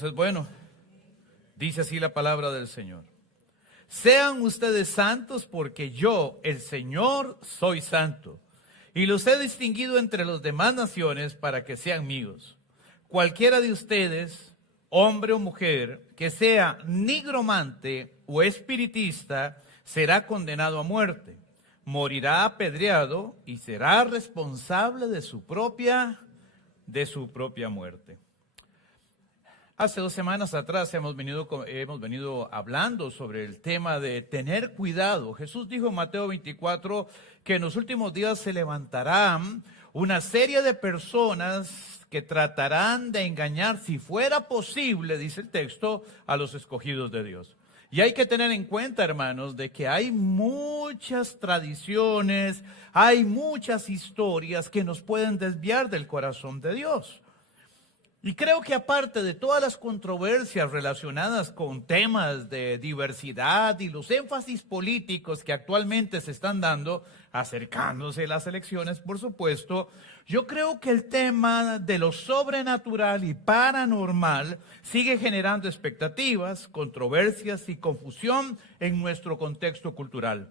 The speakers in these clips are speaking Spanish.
Dios es bueno. Dice así la palabra del Señor. Sean ustedes santos porque yo, el Señor, soy santo. Y los he distinguido entre las demás naciones para que sean míos. Cualquiera de ustedes, hombre o mujer, que sea nigromante o espiritista, será condenado a muerte. Morirá apedreado y será responsable de su propia muerte. Hace 2 semanas atrás hemos venido hablando sobre el tema de tener cuidado. Jesús dijo en Mateo 24 que en los últimos días se levantarán una serie de personas que tratarán de engañar, si fuera posible, dice el texto, a los escogidos de Dios. Y hay que tener en cuenta, hermanos, de que hay muchas tradiciones, hay muchas historias que nos pueden desviar del corazón de Dios. Y creo que aparte de todas las controversias relacionadas con temas de diversidad y los énfasis políticos que actualmente se están dando, acercándose las elecciones, por supuesto, yo creo que el tema de lo sobrenatural y paranormal sigue generando expectativas, controversias y confusión en nuestro contexto cultural.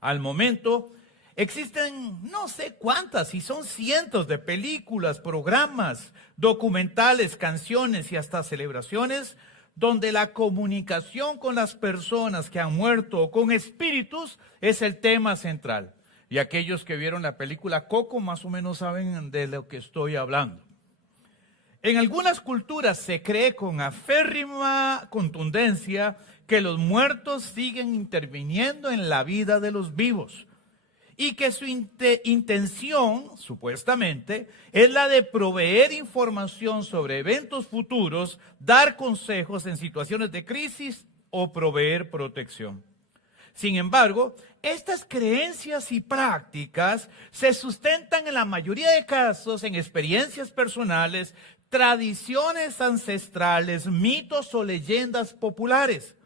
Al momento, existen no sé cuántas, y son cientos de películas, programas, documentales, canciones y hasta celebraciones donde la comunicación con las personas que han muerto o con espíritus es el tema central. Y aquellos que vieron la película Coco más o menos saben de lo que estoy hablando. En algunas culturas se cree con aférrima contundencia que los muertos siguen interviniendo en la vida de los vivos. Y que su intención, supuestamente, es la de proveer información sobre eventos futuros, dar consejos en situaciones de crisis o proveer protección. Sin embargo, estas creencias y prácticas se sustentan en la mayoría de casos en experiencias personales, tradiciones ancestrales, mitos o leyendas populares,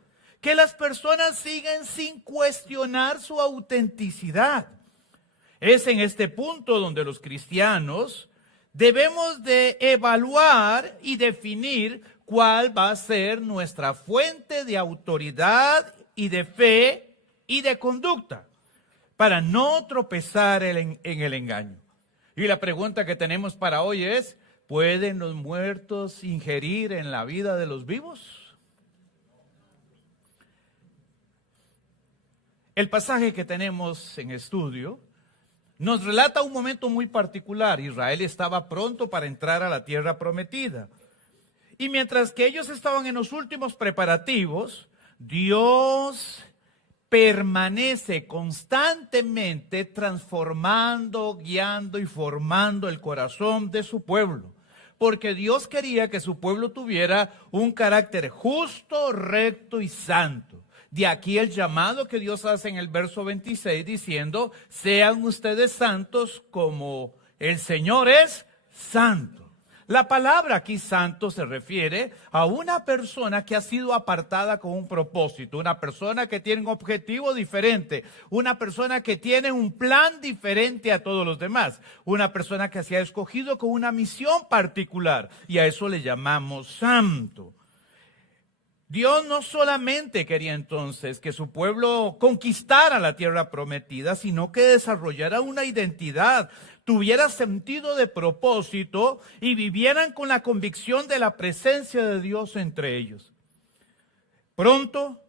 que las personas siguen sin cuestionar su autenticidad. Es en este punto donde los cristianos debemos de evaluar y definir cuál va a ser nuestra fuente de autoridad y de fe y de conducta para no tropezar en el engaño. Y la pregunta que tenemos para hoy es, ¿pueden los muertos ingerir en la vida de los vivos? El pasaje que tenemos en estudio nos relata un momento muy particular. Israel estaba pronto para entrar a la tierra prometida. Y mientras que ellos estaban en los últimos preparativos, Dios permanece constantemente transformando, guiando y formando el corazón de su pueblo. Porque Dios quería que su pueblo tuviera un carácter justo, recto y santo. De aquí el llamado que Dios hace en el verso 26 diciendo, sean ustedes santos como el Señor es santo. La palabra aquí santo se refiere a una persona que ha sido apartada con un propósito, una persona que tiene un objetivo diferente, una persona que tiene un plan diferente a todos los demás, una persona que se ha escogido con una misión particular y a eso le llamamos santo. Dios no solamente quería entonces que su pueblo conquistara la tierra prometida, sino que desarrollara una identidad, tuviera sentido de propósito y vivieran con la convicción de la presencia de Dios entre ellos. Pronto,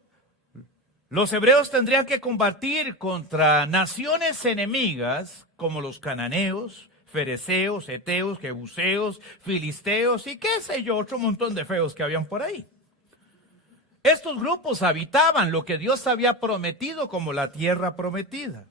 los hebreos tendrían que combatir contra naciones enemigas como los cananeos, fereceos, heteos, jebuseos, filisteos y qué sé yo, otro montón de feos que habían por ahí. Estos grupos habitaban lo que Dios había prometido como la tierra prometida.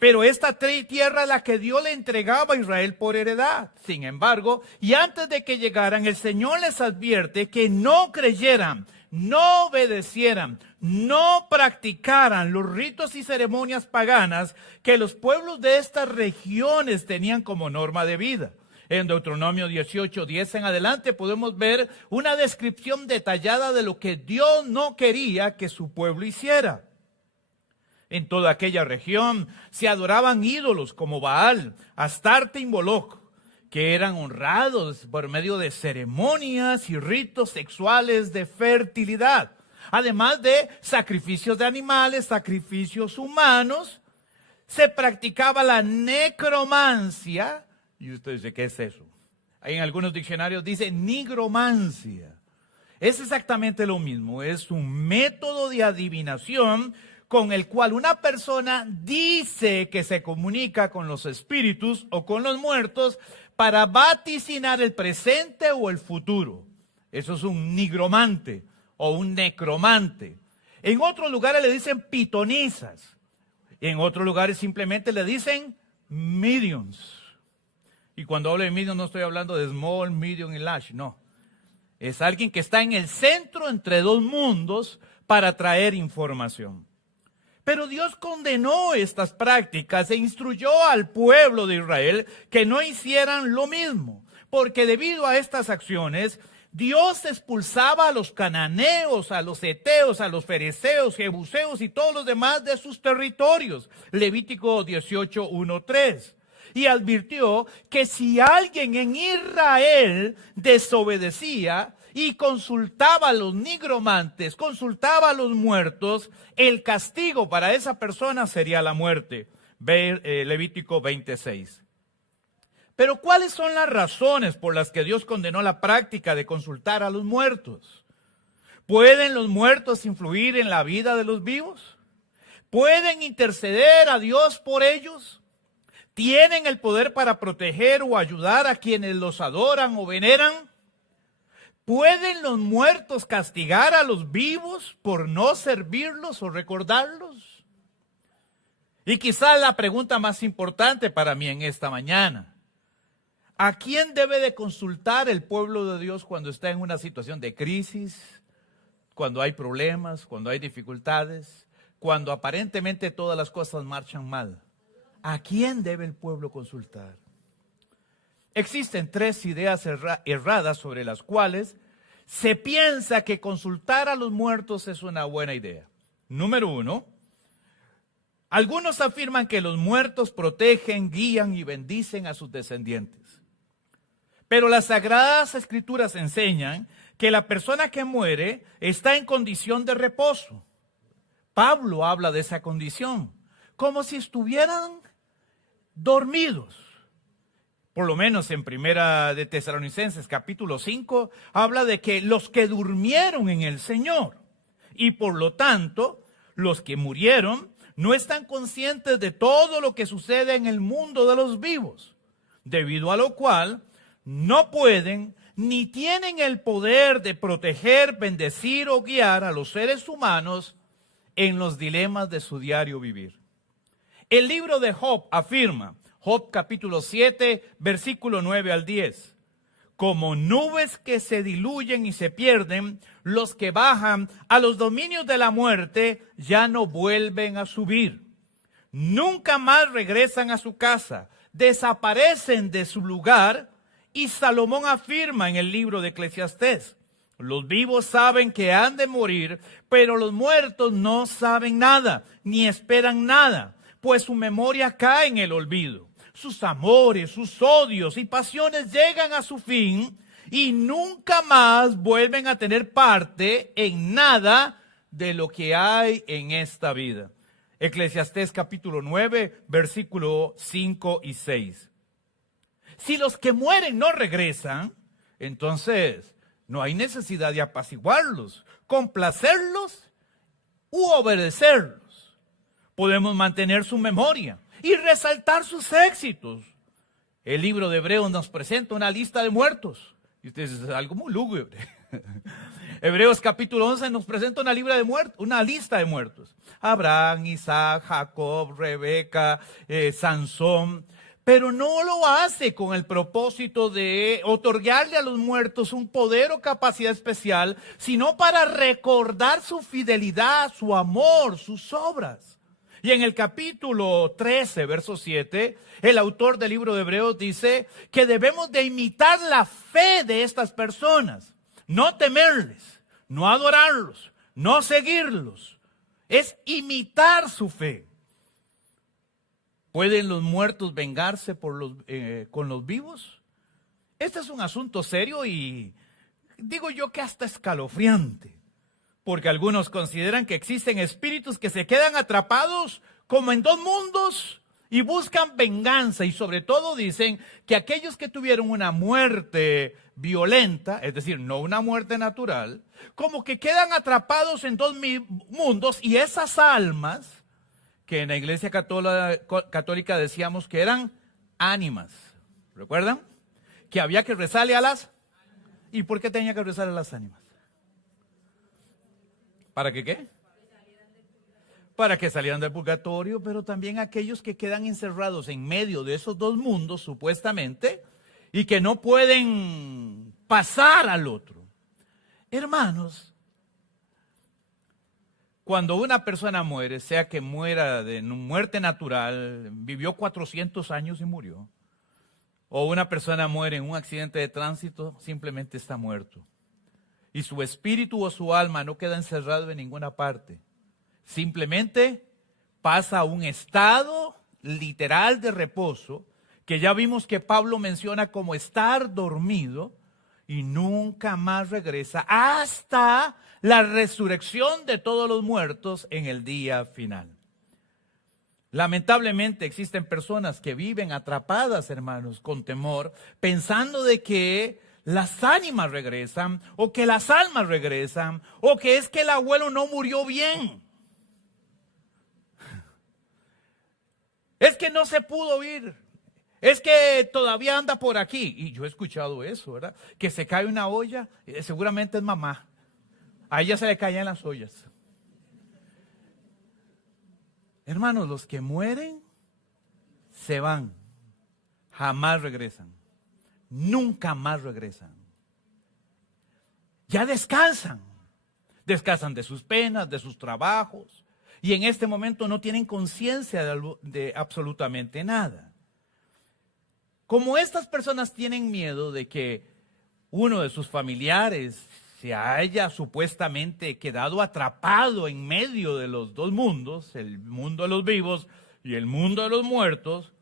Pero esta tierra es la que Dios le entregaba a Israel por heredad. Sin embargo, y antes de que llegaran, el Señor les advierte que no creyeran, no obedecieran, no practicaran los ritos y ceremonias paganas que los pueblos de estas regiones tenían como norma de vida. En Deuteronomio 18:10 en adelante podemos ver una descripción detallada de lo que Dios no quería que su pueblo hiciera. En toda aquella región se adoraban ídolos como Baal, Astarte y Moloch, que eran honrados por medio de ceremonias y ritos sexuales de fertilidad, además de sacrificios de animales, sacrificios humanos. Se practicaba la necromancia, y usted dice, ¿qué es eso? En algunos diccionarios dice nigromancia. Es exactamente lo mismo, es un método de adivinación con el cual una persona dice que se comunica con los espíritus o con los muertos para vaticinar el presente o el futuro. Eso es un nigromante o un necromante. En otros lugares le dicen pitonisas. En otros lugares simplemente le dicen mediums. Y cuando hablo de medium no estoy hablando de small, medium y large, no. Es alguien que está en el centro entre dos mundos para traer información. Pero Dios condenó estas prácticas e instruyó al pueblo de Israel que no hicieran lo mismo, porque debido a estas acciones, Dios expulsaba a los cananeos, a los heteos, a los fereceos, jebuseos y todos los demás de sus territorios. Levítico 18, 1, 3. Y advirtió que si alguien en Israel desobedecía y consultaba a los nigromantes, consultaba a los muertos, el castigo para esa persona sería la muerte. Ve Levítico 26. Pero ¿cuáles son las razones por las que Dios condenó la práctica de consultar a los muertos? ¿Pueden los muertos influir en la vida de los vivos? ¿Pueden interceder a Dios por ellos? ¿Tienen el poder para proteger o ayudar a quienes los adoran o veneran? ¿Pueden los muertos castigar a los vivos por no servirlos o recordarlos? Y quizás la pregunta más importante para mí en esta mañana: ¿a quién debe de consultar el pueblo de Dios cuando está en una situación de crisis, cuando hay problemas, cuando hay dificultades, cuando aparentemente todas las cosas marchan mal? ¿A quién debe el pueblo consultar? Existen tres ideas erradas sobre las cuales se piensa que consultar a los muertos es una buena idea. Número uno, algunos afirman que los muertos protegen, guían y bendicen a sus descendientes. Pero las Sagradas Escrituras enseñan que la persona que muere está en condición de reposo. Pablo habla de esa condición, como si estuvieran dormidos. Por lo menos en Primera de Tesalonicenses, capítulo 5, habla de que los que durmieron en el Señor, y por lo tanto, los que murieron no están conscientes de todo lo que sucede en el mundo de los vivos, debido a lo cual no pueden ni tienen el poder de proteger, bendecir o guiar a los seres humanos en los dilemas de su diario vivir. El libro de Job afirma, Job capítulo 7, versículo 9 al 10. Como nubes que se diluyen y se pierden, los que bajan a los dominios de la muerte ya no vuelven a subir. Nunca más regresan a su casa, desaparecen de su lugar. Y Salomón afirma en el libro de Eclesiastés, los vivos saben que han de morir, pero los muertos no saben nada, ni esperan nada, pues su memoria cae en el olvido. Sus amores, sus odios y pasiones llegan a su fin y nunca más vuelven a tener parte en nada de lo que hay en esta vida. Eclesiastés capítulo 9, versículo 5 y 6. Si los que mueren no regresan, entonces no hay necesidad de apaciguarlos, complacerlos u obedecerlos. Podemos mantener su memoria y resaltar sus éxitos. El libro de Hebreos nos presenta una lista de muertos. Y ustedes dicen, es algo muy lúgubre. Hebreos capítulo 11 nos presenta una lista de muertos. Abraham, Isaac, Jacob, Rebeca, Sansón. Pero no lo hace con el propósito de otorgarle a los muertos un poder o capacidad especial, sino para recordar su fidelidad, su amor, sus obras. Y en el capítulo 13, verso 7, el autor del libro de Hebreos dice que debemos de imitar la fe de estas personas, no temerles, no adorarlos, no seguirlos, es imitar su fe. ¿Pueden los muertos vengarse con los vivos? Este es un asunto serio y digo yo que hasta escalofriante, porque algunos consideran que existen espíritus que se quedan atrapados como en dos mundos y buscan venganza, y sobre todo dicen que aquellos que tuvieron una muerte violenta, es decir, no una muerte natural, como que quedan atrapados en dos mundos, y esas almas, que en la Iglesia Católica decíamos que eran ánimas, ¿recuerdan? Que había que rezarle a las... ¿Y por qué tenía que rezar a las ánimas? ¿Para que qué? Para que salieran del purgatorio, pero también aquellos que quedan encerrados en medio de esos dos mundos, supuestamente, y que no pueden pasar al otro. Hermanos, cuando una persona muere, sea que muera de muerte natural, vivió 400 años y murió, o una persona muere en un accidente de tránsito, simplemente está muerto. Y su espíritu o su alma no queda encerrado en ninguna parte. Simplemente pasa a un estado literal de reposo, que ya vimos que Pablo menciona como estar dormido, y nunca más regresa hasta la resurrección de todos los muertos en el día final. Lamentablemente existen personas que viven atrapadas, hermanos, con temor, pensando de que las ánimas regresan, o que las almas regresan, o que es que el abuelo no murió bien. Es que no se pudo ir. Es que todavía anda por aquí. Y yo he escuchado eso, ¿verdad? Que se cae una olla, seguramente es mamá. A ella se le caían las ollas. Hermanos, los que mueren se van. Jamás regresan. Nunca más regresan. Ya descansan. Descansan de sus penas, de sus trabajos. Y en este momento no tienen conciencia de absolutamente nada. Como estas personas tienen miedo de que uno de sus familiares se haya supuestamente quedado atrapado en medio de los dos mundos, el mundo de los vivos y el mundo de los muertos,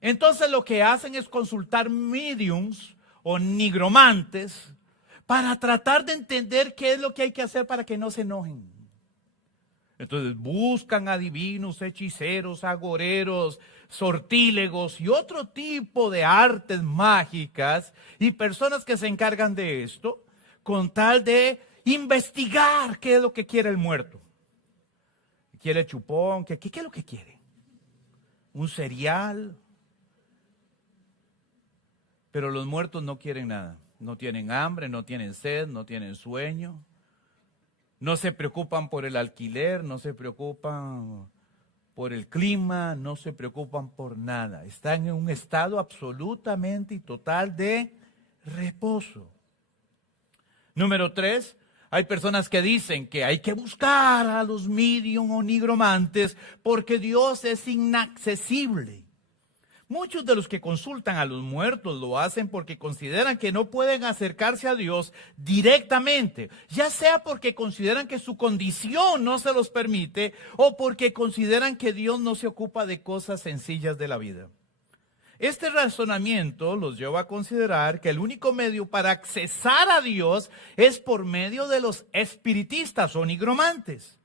entonces lo que hacen es consultar mediums o nigromantes para tratar de entender qué es lo que hay que hacer para que no se enojen. Entonces buscan adivinos, hechiceros, agoreros, sortílegos y otro tipo de artes mágicas y personas que se encargan de esto con tal de investigar qué es lo que quiere el muerto. ¿Quiere chupón? ¿Qué es lo que quiere? ¿Un cereal? Pero los muertos no quieren nada. No tienen hambre, no tienen sed, no tienen sueño. No se preocupan por el alquiler, no se preocupan por el clima, no se preocupan por nada. Están en un estado absolutamente y total de reposo. Número 3, hay personas que dicen que hay que buscar a los medium o nigromantes porque Dios es inaccesible. Muchos de los que consultan a los muertos lo hacen porque consideran que no pueden acercarse a Dios directamente, ya sea porque consideran que su condición no se los permite o porque consideran que Dios no se ocupa de cosas sencillas de la vida. Este razonamiento los lleva a considerar que el único medio para accesar a Dios es por medio de los espiritistas o nigromantes,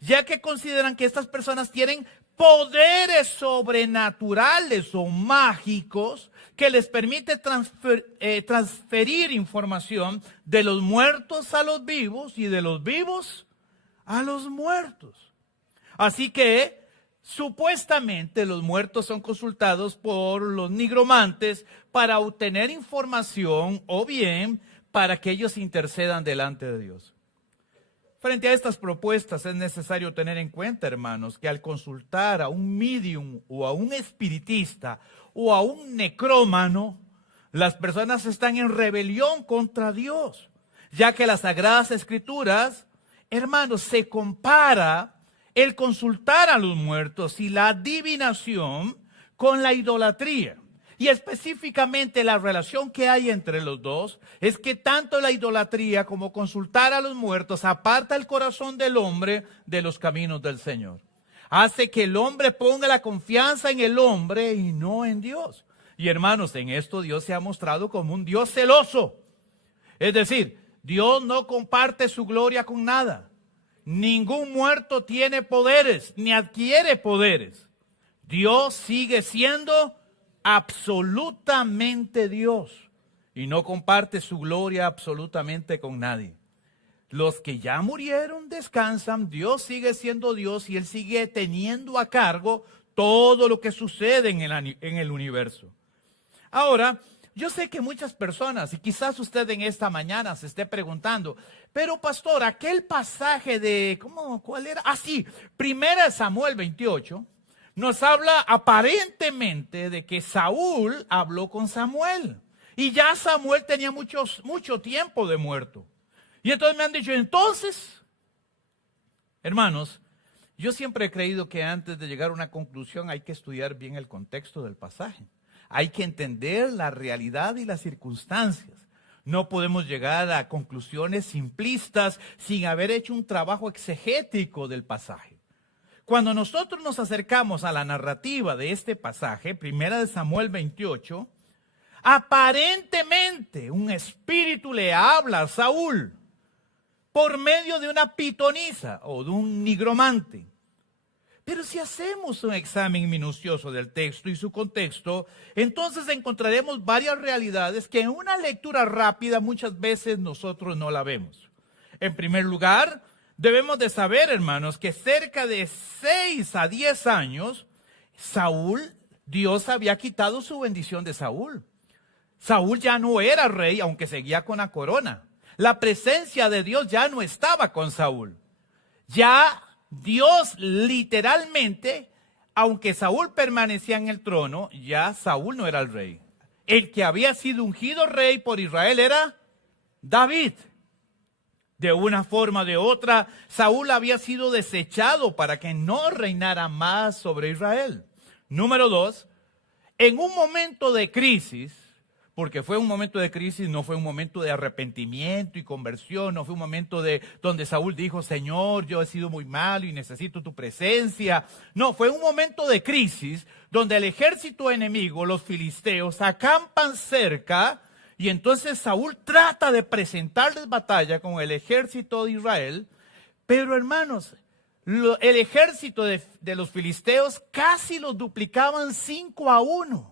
ya que consideran que estas personas tienen poderes sobrenaturales o mágicos que les permite transferir información de los muertos a los vivos y de los vivos a los muertos. Así que supuestamente los muertos son consultados por los nigromantes para obtener información o bien para que ellos intercedan delante de Dios. Frente a estas propuestas es necesario tener en cuenta, hermanos, que al consultar a un medium o a un espiritista o a un necrómano, las personas están en rebelión contra Dios, ya que las Sagradas Escrituras, hermanos, se compara el consultar a los muertos y la adivinación con la idolatría. Y específicamente la relación que hay entre los dos es que tanto la idolatría como consultar a los muertos aparta el corazón del hombre de los caminos del Señor. Hace que el hombre ponga la confianza en el hombre y no en Dios. Y hermanos, en esto Dios se ha mostrado como un Dios celoso. Es decir, Dios no comparte su gloria con nada. Ningún muerto tiene poderes, ni adquiere poderes. Dios sigue siendo absolutamente Dios y no comparte su gloria absolutamente con nadie. Los que ya murieron descansan, Dios sigue siendo Dios y Él sigue teniendo a cargo todo lo que sucede en el universo. Ahora, yo sé que muchas personas, y quizás usted en esta mañana se esté preguntando, pero pastor, aquel pasaje de, ¿cuál era? Ah, sí, 1 Samuel 28, nos habla aparentemente de que Saúl habló con Samuel. Y ya Samuel tenía mucho tiempo de muerto. Y entonces me han dicho, entonces, hermanos, yo siempre he creído que antes de llegar a una conclusión hay que estudiar bien el contexto del pasaje. Hay que entender la realidad y las circunstancias. No podemos llegar a conclusiones simplistas sin haber hecho un trabajo exegético del pasaje. Cuando nosotros nos acercamos a la narrativa de este pasaje, 1 Samuel 28, aparentemente un espíritu le habla a Saúl por medio de una pitonisa o de un nigromante. Pero si hacemos un examen minucioso del texto y su contexto, entonces encontraremos varias realidades que en una lectura rápida muchas veces nosotros no la vemos. En primer lugar, debemos de saber, hermanos, que cerca de 6 a 10 años, Dios había quitado su bendición de Saúl. Saúl ya no era rey, aunque seguía con la corona. La presencia de Dios ya no estaba con Saúl. Ya Dios literalmente, aunque Saúl permanecía en el trono, ya Saúl no era el rey. El que había sido ungido rey por Israel era David. De una forma o de otra, Saúl había sido desechado para que no reinara más sobre Israel. Número 2, en un momento de crisis, porque fue un momento de crisis, no fue un momento de arrepentimiento y conversión, no fue un momento donde Saúl dijo, Señor, yo he sido muy malo y necesito tu presencia. No, fue un momento de crisis donde el ejército enemigo, los filisteos, acampan cerca y entonces Saúl trata de presentarles batalla con el ejército de Israel, pero hermanos, el ejército de los filisteos casi los duplicaban 5-1.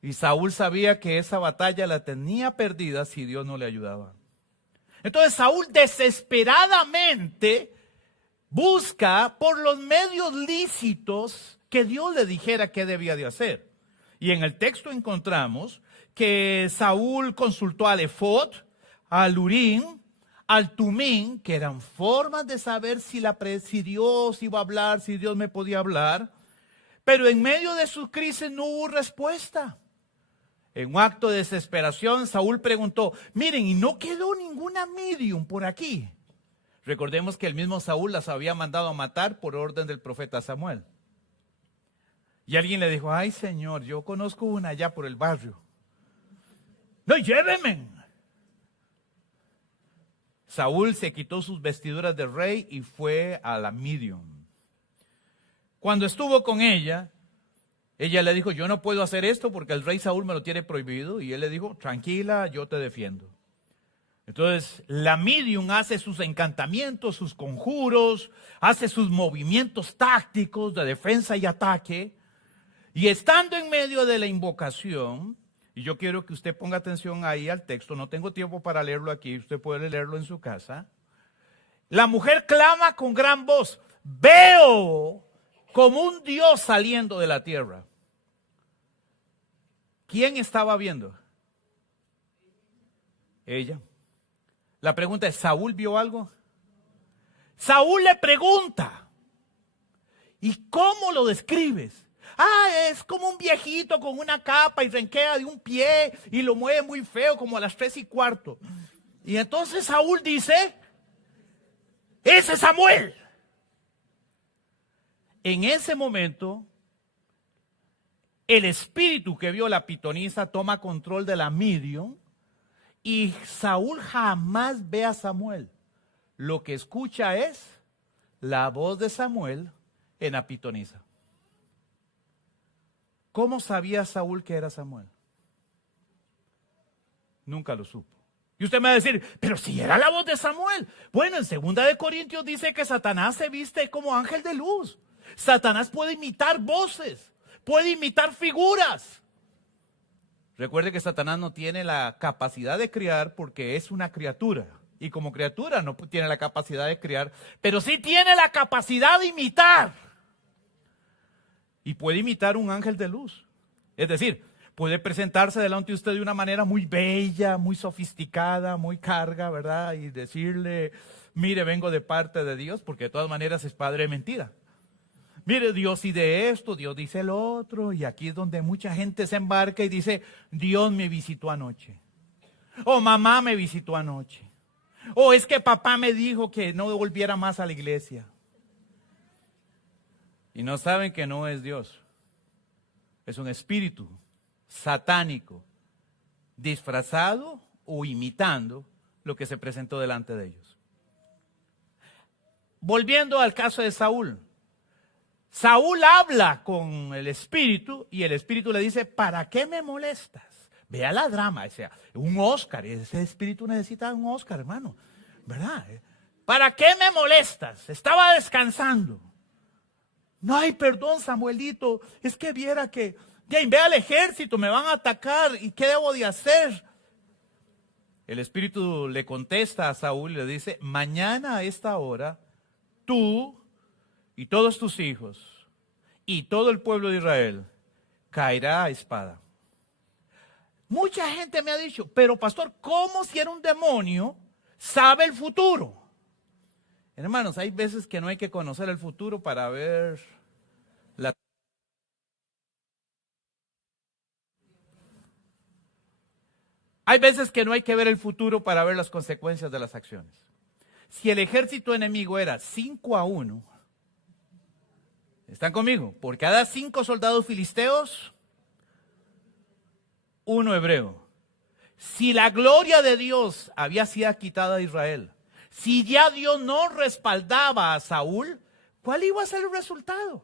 Y Saúl sabía que esa batalla la tenía perdida si Dios no le ayudaba. Entonces Saúl desesperadamente busca por los medios lícitos que Dios le dijera qué debía de hacer. Y en el texto encontramos que Saúl consultó al efod, al urim, al tumín, que eran formas de saber si Dios iba a hablar, si Dios me podía hablar. Pero en medio de su crisis no hubo respuesta. En un acto de desesperación, Saúl preguntó, miren, ¿y no quedó ninguna medium por aquí? Recordemos que el mismo Saúl las había mandado a matar por orden del profeta Samuel. Y alguien le dijo, ay Señor, yo conozco una allá por el barrio. No, llévenme. Saúl se quitó sus vestiduras de rey y fue a la medium. Cuando estuvo con ella le dijo, yo no puedo hacer esto porque el rey Saúl me lo tiene prohibido. Y él le dijo, tranquila, yo te defiendo. Entonces, la medium hace sus encantamientos, sus conjuros, hace sus movimientos tácticos de defensa y ataque. Y estando en medio de la invocación, y yo quiero que usted ponga atención ahí al texto, no tengo tiempo para leerlo aquí, usted puede leerlo en su casa. La mujer clama con gran voz, veo como un Dios saliendo de la tierra. ¿Quién estaba viendo? Ella. La pregunta es, ¿Saúl vio algo? Saúl le pregunta, ¿y cómo lo describes? Es como un viejito con una capa y renquea de un pie y lo mueve muy feo como a las 3:15. Y entonces Saúl dice, ¡ese es Samuel! En ese momento, el espíritu que vio la pitonisa toma control de la medium y Saúl jamás ve a Samuel. Lo que escucha es la voz de Samuel en la pitonisa. ¿Cómo sabía Saúl que era Samuel? Nunca lo supo. Y usted me va a decir, pero si era la voz de Samuel. Bueno, en 2 de Corintios dice que Satanás se viste como ángel de luz. Satanás puede imitar voces, puede imitar figuras. Recuerde que Satanás no tiene la capacidad de criar porque es una criatura. Y como criatura no tiene la capacidad de criar, pero sí tiene la capacidad de imitar. Y puede imitar un ángel de luz. Es decir, puede presentarse delante de usted de una manera muy bella, muy sofisticada, muy carga, ¿verdad? Y decirle, mire, vengo de parte de Dios, porque de todas maneras es padre de mentira. Mire, Dios dice esto, Dios dice el otro, y aquí es donde mucha gente se embarca y dice, Dios me visitó anoche. O mamá me visitó anoche. O es que papá me dijo que no volviera más a la iglesia. Y no saben que no es Dios. Es un espíritu satánico, disfrazado o imitando lo que se presentó delante de ellos. Volviendo al caso de Saúl. Saúl habla con el espíritu y el espíritu le dice, ¿para qué me molestas? Vea la drama, o sea, un Oscar, ese espíritu necesita un Oscar, hermano, ¿verdad? ¿Para qué me molestas? Estaba descansando. No hay perdón, Samuelito, es que viera que, ve al ejército, me van a atacar, ¿y qué debo de hacer? El espíritu le contesta a Saúl y le dice, mañana a esta hora, tú y todos tus hijos y todo el pueblo de Israel caerá a espada. Mucha gente me ha dicho, pero pastor, ¿cómo si era un demonio sabe el futuro? Hermanos, hay veces que no hay que conocer el futuro para ver la... Hay veces que no hay que ver el futuro para ver las consecuencias de las acciones. Si el ejército enemigo era 5-1, ¿están conmigo? Por cada 5 soldados filisteos, 1 hebreo. Si la gloria de Dios había sido quitada de Israel, si ya Dios no respaldaba a Saúl, ¿cuál iba a ser el resultado?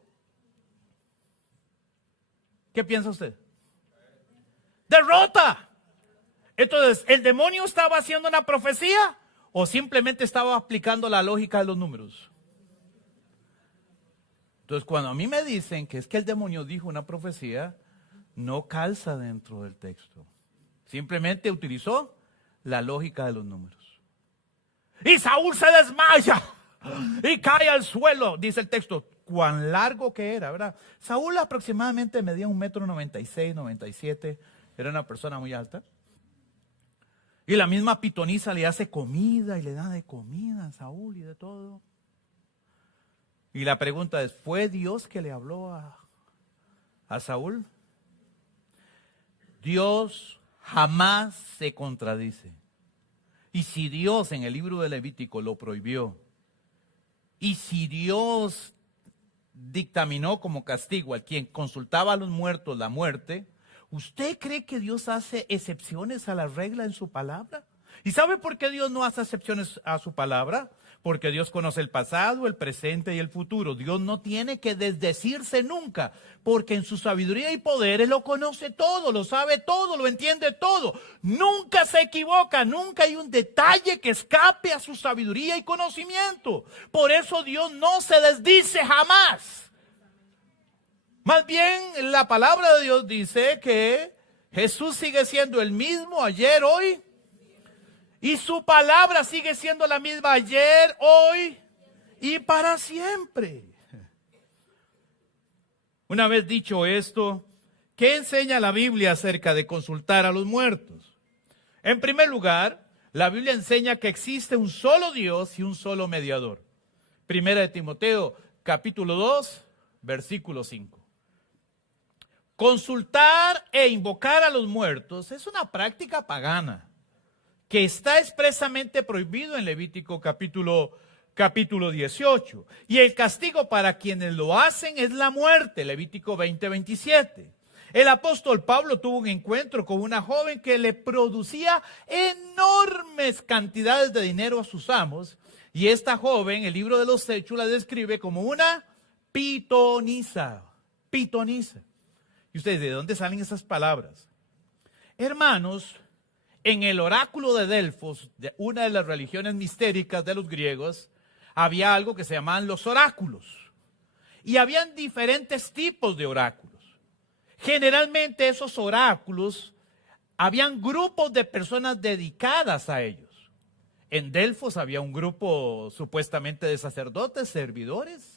¿Qué piensa usted? ¡Derrota! Entonces, ¿el demonio estaba haciendo una profecía o simplemente estaba aplicando la lógica de los números? Entonces, cuando a mí me dicen que es que el demonio dijo una profecía, no calza dentro del texto. Simplemente utilizó la lógica de los números. Y Saúl se desmaya y cae al suelo, dice el texto. Cuán largo que era, ¿verdad? Saúl aproximadamente medía 1,96 m, 97 m. Era una persona muy alta. Y la misma pitonisa le hace comida y le da de comida a Saúl y de todo. Y la pregunta es, ¿fue Dios que le habló a Saúl? Dios jamás se contradice. Y si Dios en el libro de Levítico lo prohibió, y si Dios dictaminó como castigo al quien consultaba a los muertos la muerte, ¿usted cree que Dios hace excepciones a la regla en su palabra? ¿Y sabe por qué Dios no hace excepciones a su palabra? Porque Dios conoce el pasado, el presente y el futuro. Dios no tiene que desdecirse nunca, porque en su sabiduría y poder Él lo conoce todo, lo sabe todo, lo entiende todo. Nunca se equivoca, nunca hay un detalle que escape a su sabiduría y conocimiento. Por eso Dios no se desdice jamás. Más bien la palabra de Dios dice que Jesús sigue siendo el mismo ayer, hoy. Y su palabra sigue siendo la misma ayer, hoy y para siempre. Una vez dicho esto, ¿qué enseña la Biblia acerca de consultar a los muertos? En primer lugar, la Biblia enseña que existe un solo Dios y un solo mediador. Primera de Timoteo, capítulo 2, versículo 5. Consultar e invocar a los muertos es una práctica pagana que está expresamente prohibido en Levítico capítulo 18. Y el castigo para quienes lo hacen es la muerte, Levítico 20:27. El apóstol Pablo tuvo un encuentro con una joven que le producía enormes cantidades de dinero a sus amos. Y esta joven, el libro de los Hechos la describe como una pitonisa. Y ustedes, ¿de dónde salen esas palabras? Hermanos, en el oráculo de Delfos, de una de las religiones mistéricas de los griegos, había algo que se llamaban los oráculos. Y habían diferentes tipos de oráculos. Generalmente esos oráculos, habían grupos de personas dedicadas a ellos. En Delfos había un grupo supuestamente de sacerdotes, servidores.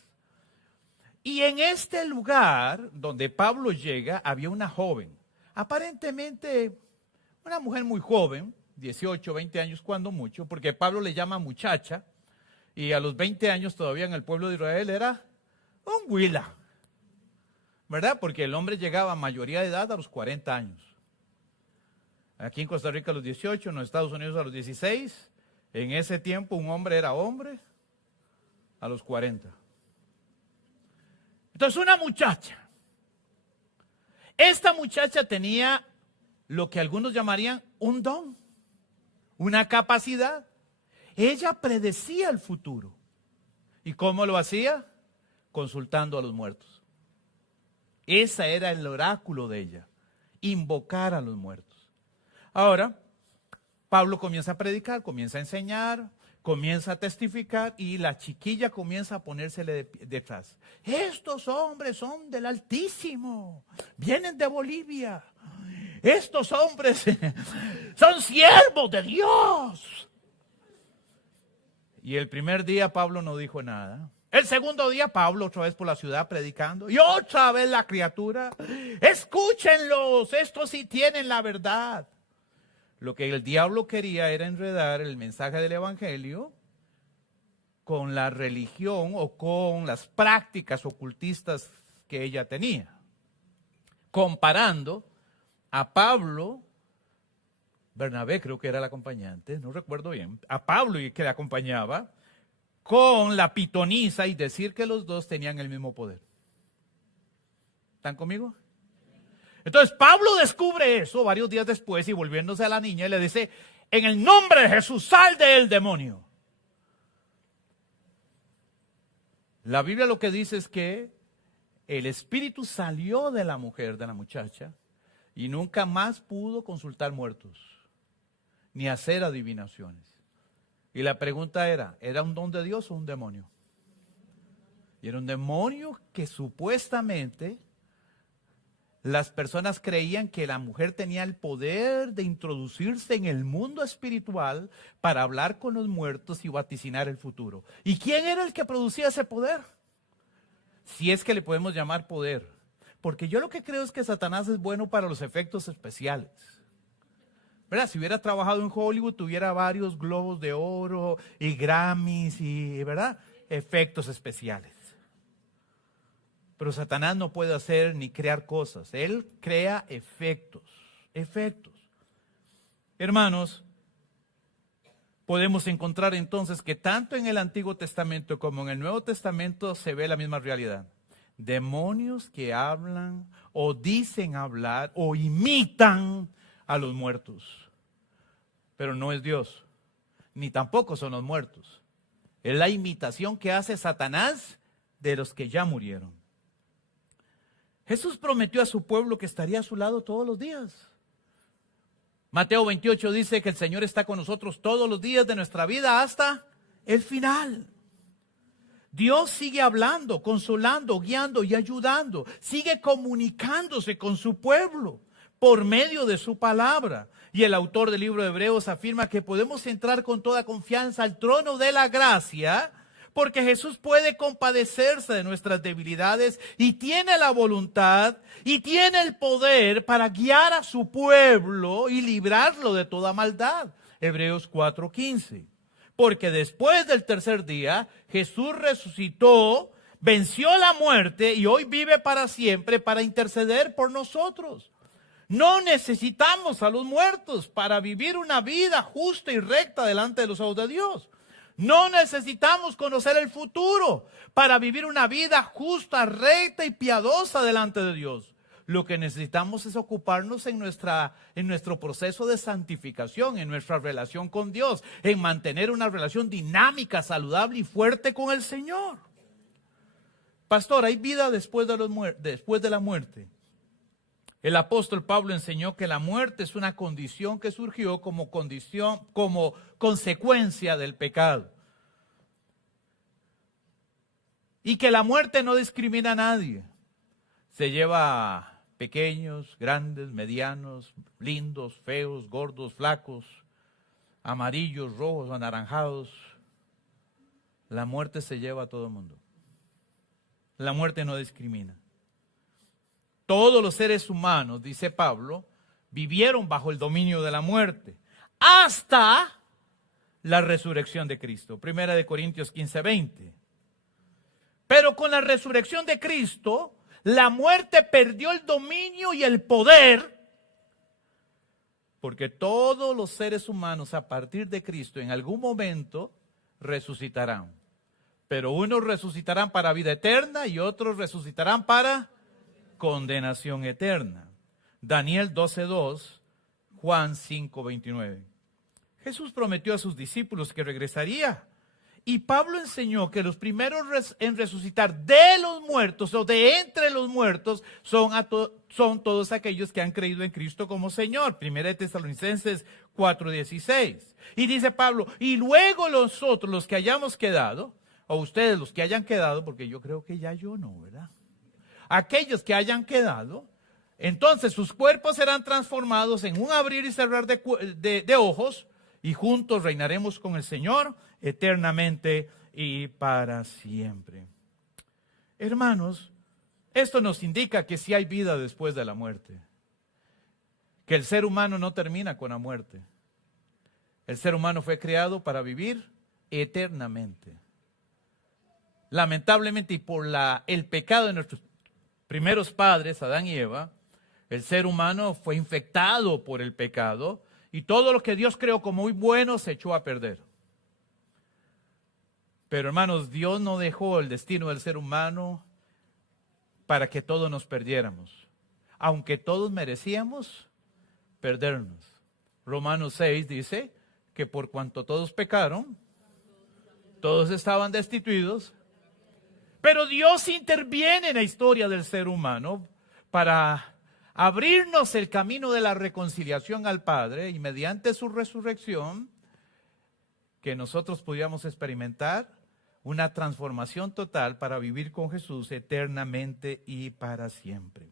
Y en este lugar donde Pablo llega, había una joven, aparentemente una mujer muy joven, 18, 20 años cuando mucho, porque Pablo le llama muchacha, y a los 20 años todavía en el pueblo de Israel era un huila, ¿verdad? Porque el hombre llegaba a mayoría de edad a los 40 años. Aquí en Costa Rica a los 18, en los Estados Unidos a los 16. En ese tiempo un hombre era hombre a los 40. Entonces una muchacha. Esta muchacha tenía lo que algunos llamarían un don, una capacidad. Ella predecía el futuro. ¿Y cómo lo hacía? Consultando a los muertos. Ese era el oráculo de ella, invocar a los muertos. Ahora, Pablo comienza a predicar, comienza a enseñar, comienza a testificar y la chiquilla comienza a ponérsele detrás. Estos hombres son del Altísimo, vienen de Bolivia. Estos hombres son siervos de Dios. Y el primer día Pablo no dijo nada. El segundo día Pablo otra vez por la ciudad predicando. Y otra vez la criatura. Escúchenlos, estos sí tienen la verdad. Lo que el diablo quería era enredar el mensaje del evangelio con la religión o con las prácticas ocultistas que ella tenía. Comparando a Pablo, Bernabé creo que era el acompañante, no recuerdo bien, a Pablo y que le acompañaba, con la pitonisa y decir que los dos tenían el mismo poder. ¿Están conmigo? Entonces Pablo descubre eso varios días después y volviéndose a la niña le dice, en el nombre de Jesús, sal del demonio. La Biblia lo que dice es que el espíritu salió de la mujer, de la muchacha, y nunca más pudo consultar muertos, ni hacer adivinaciones. Y la pregunta ¿era un don de Dios o un demonio? Y era un demonio que supuestamente las personas creían que la mujer tenía el poder de introducirse en el mundo espiritual para hablar con los muertos y vaticinar el futuro. ¿Y quién era el que producía ese poder? Si es que le podemos llamar poder. Porque yo lo que creo es que Satanás es bueno para los efectos especiales. ¿Verdad? Si hubiera trabajado en Hollywood, tuviera varios globos de oro y Grammys y, ¿verdad? Efectos especiales. Pero Satanás no puede hacer ni crear cosas. Él crea efectos. Hermanos, podemos encontrar entonces que tanto en el Antiguo Testamento como en el Nuevo Testamento se ve la misma realidad. Demonios que hablan o dicen hablar o imitan a los muertos. Pero no es Dios, ni tampoco son los muertos. Es la imitación que hace Satanás de los que ya murieron. Jesús prometió a su pueblo que estaría a su lado todos los días. Mateo 28 dice que el Señor está con nosotros todos los días de nuestra vida hasta el final. Dios sigue hablando, consolando, guiando y ayudando. Sigue comunicándose con su pueblo por medio de su palabra. Y el autor del libro de Hebreos afirma que podemos entrar con toda confianza al trono de la gracia porque Jesús puede compadecerse de nuestras debilidades y tiene la voluntad y tiene el poder para guiar a su pueblo y librarlo de toda maldad. Hebreos 4:15. Porque después del tercer día, Jesús resucitó, venció la muerte y hoy vive para siempre para interceder por nosotros. No necesitamos a los muertos para vivir una vida justa y recta delante de los ojos de Dios. No necesitamos conocer el futuro para vivir una vida justa, recta y piadosa delante de Dios. Lo que necesitamos es ocuparnos en nuestro proceso de santificación, en nuestra relación con Dios, en mantener una relación dinámica, saludable y fuerte con el Señor. Pastor, ¿hay vida después de la muerte? El apóstol Pablo enseñó que la muerte es una condición que surgió como consecuencia del pecado. Y que la muerte no discrimina a nadie. Se lleva a pequeños, grandes, medianos, lindos, feos, gordos, flacos, amarillos, rojos, anaranjados. La muerte se lleva a todo el mundo. La muerte no discrimina. Todos los seres humanos, dice Pablo, vivieron bajo el dominio de la muerte hasta la resurrección de Cristo. Primera de Corintios 15:20. Pero con la resurrección de Cristo, la muerte perdió el dominio y el poder, porque todos los seres humanos a partir de Cristo en algún momento resucitarán. Pero unos resucitarán para vida eterna y otros resucitarán para condenación eterna. Daniel 12:2, Juan 5:29. Jesús prometió a sus discípulos que regresaría. Y Pablo enseñó que los primeros en resucitar de los muertos o de entre los muertos son todos aquellos que han creído en Cristo como Señor. Primera de Tesalonicenses 4:16. Y dice Pablo, y luego nosotros los que hayamos quedado, o ustedes los que hayan quedado, porque yo creo que ya yo no, ¿verdad? Aquellos que hayan quedado, entonces sus cuerpos serán transformados en un abrir y cerrar de ojos, y juntos reinaremos con el Señor eternamente y para siempre. Hermanos, esto nos indica que sí hay vida después de la muerte. Que el ser humano no termina con la muerte. El ser humano fue creado para vivir eternamente. Lamentablemente, y por el pecado de nuestros primeros padres, Adán y Eva, el ser humano fue infectado por el pecado y todo lo que Dios creó como muy bueno se echó a perder. Pero hermanos, Dios no dejó el destino del ser humano para que todos nos perdiéramos, aunque todos merecíamos perdernos. Romanos 6 dice que por cuanto todos pecaron, todos estaban destituidos, pero Dios interviene en la historia del ser humano para abrirnos el camino de la reconciliación al Padre y mediante su resurrección que nosotros pudiéramos experimentar una transformación total para vivir con Jesús eternamente y para siempre.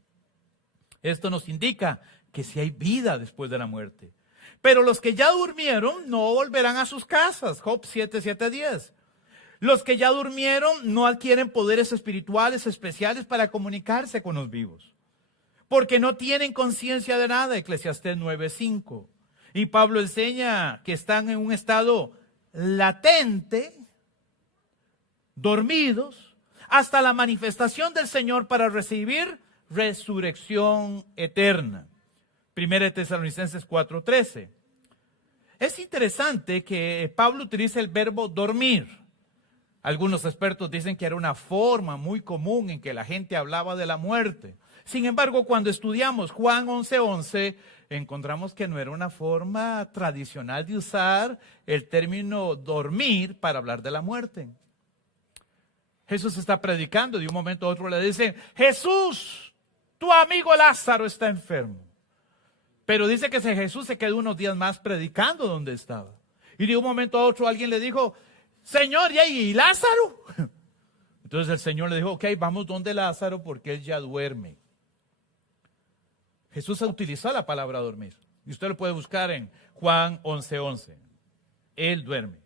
Esto nos indica que sí hay vida después de la muerte. Pero los que ya durmieron no volverán a sus casas. Job 7:10. Los que ya durmieron no adquieren poderes espirituales especiales para comunicarse con los vivos, porque no tienen conciencia de nada. Eclesiastés 9:5. Y Pablo enseña que están en un estado latente, dormidos, hasta la manifestación del Señor para recibir resurrección eterna. Primera de Tesalonicenses 4:13. Es interesante que Pablo utiliza el verbo dormir. Algunos expertos dicen que era una forma muy común en que la gente hablaba de la muerte. Sin embargo, cuando estudiamos Juan 11:11, encontramos que no era una forma tradicional de usar el término dormir para hablar de la muerte. Jesús está predicando, de un momento a otro le dicen, Jesús, tu amigo Lázaro está enfermo. Pero dice que Jesús se quedó unos días más predicando donde estaba. Y de un momento a otro alguien le dijo, Señor, ¿y Lázaro? Entonces el Señor le dijo, ok, vamos donde Lázaro porque él ya duerme. Jesús utilizó la palabra dormir. Y usted lo puede buscar en Juan 11:11. Él duerme.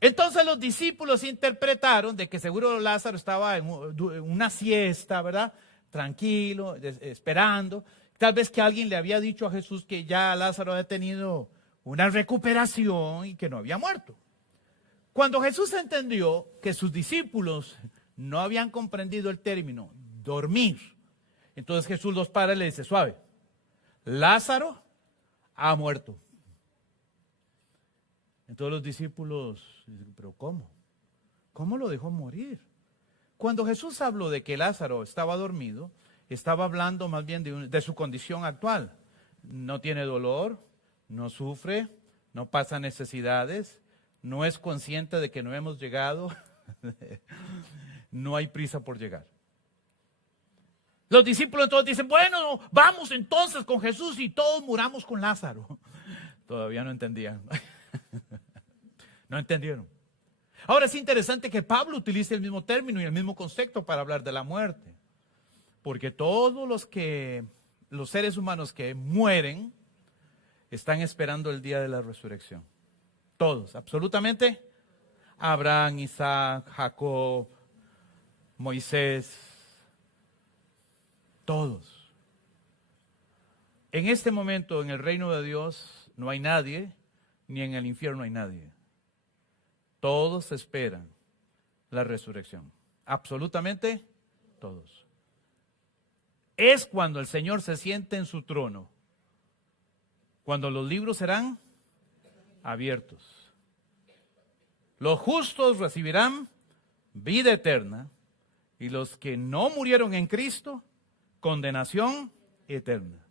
Entonces los discípulos interpretaron de que seguro Lázaro estaba en una siesta, ¿verdad? Tranquilo, esperando. Tal vez que alguien le había dicho a Jesús que ya Lázaro había tenido una recuperación y que no había muerto. Cuando Jesús entendió que sus discípulos no habían comprendido el término dormir, entonces Jesús los para y le dice, suave, Lázaro ha muerto. Entonces los discípulos dicen, pero ¿cómo? ¿Cómo lo dejó morir? Cuando Jesús habló de que Lázaro estaba dormido, estaba hablando más bien de su condición actual. No tiene dolor, no sufre, no pasa necesidades, no es consciente de que no hemos llegado, no hay prisa por llegar. Los discípulos entonces dicen, bueno, vamos entonces con Jesús y todos muramos con Lázaro. Todavía no entendían. No entendieron. Ahora es interesante que Pablo utilice el mismo término y el mismo concepto para hablar de la muerte. Porque todos los seres humanos que mueren están esperando el día de la resurrección. Todos, absolutamente. Abraham, Isaac, Jacob, Moisés, todos. En este momento en el reino de Dios no hay nadie, ni en el infierno hay nadie. Todos esperan la resurrección. Absolutamente todos. Es cuando el Señor se siente en su trono, cuando los libros serán abiertos. Los justos recibirán vida eterna y los que no murieron en Cristo, condenación eterna.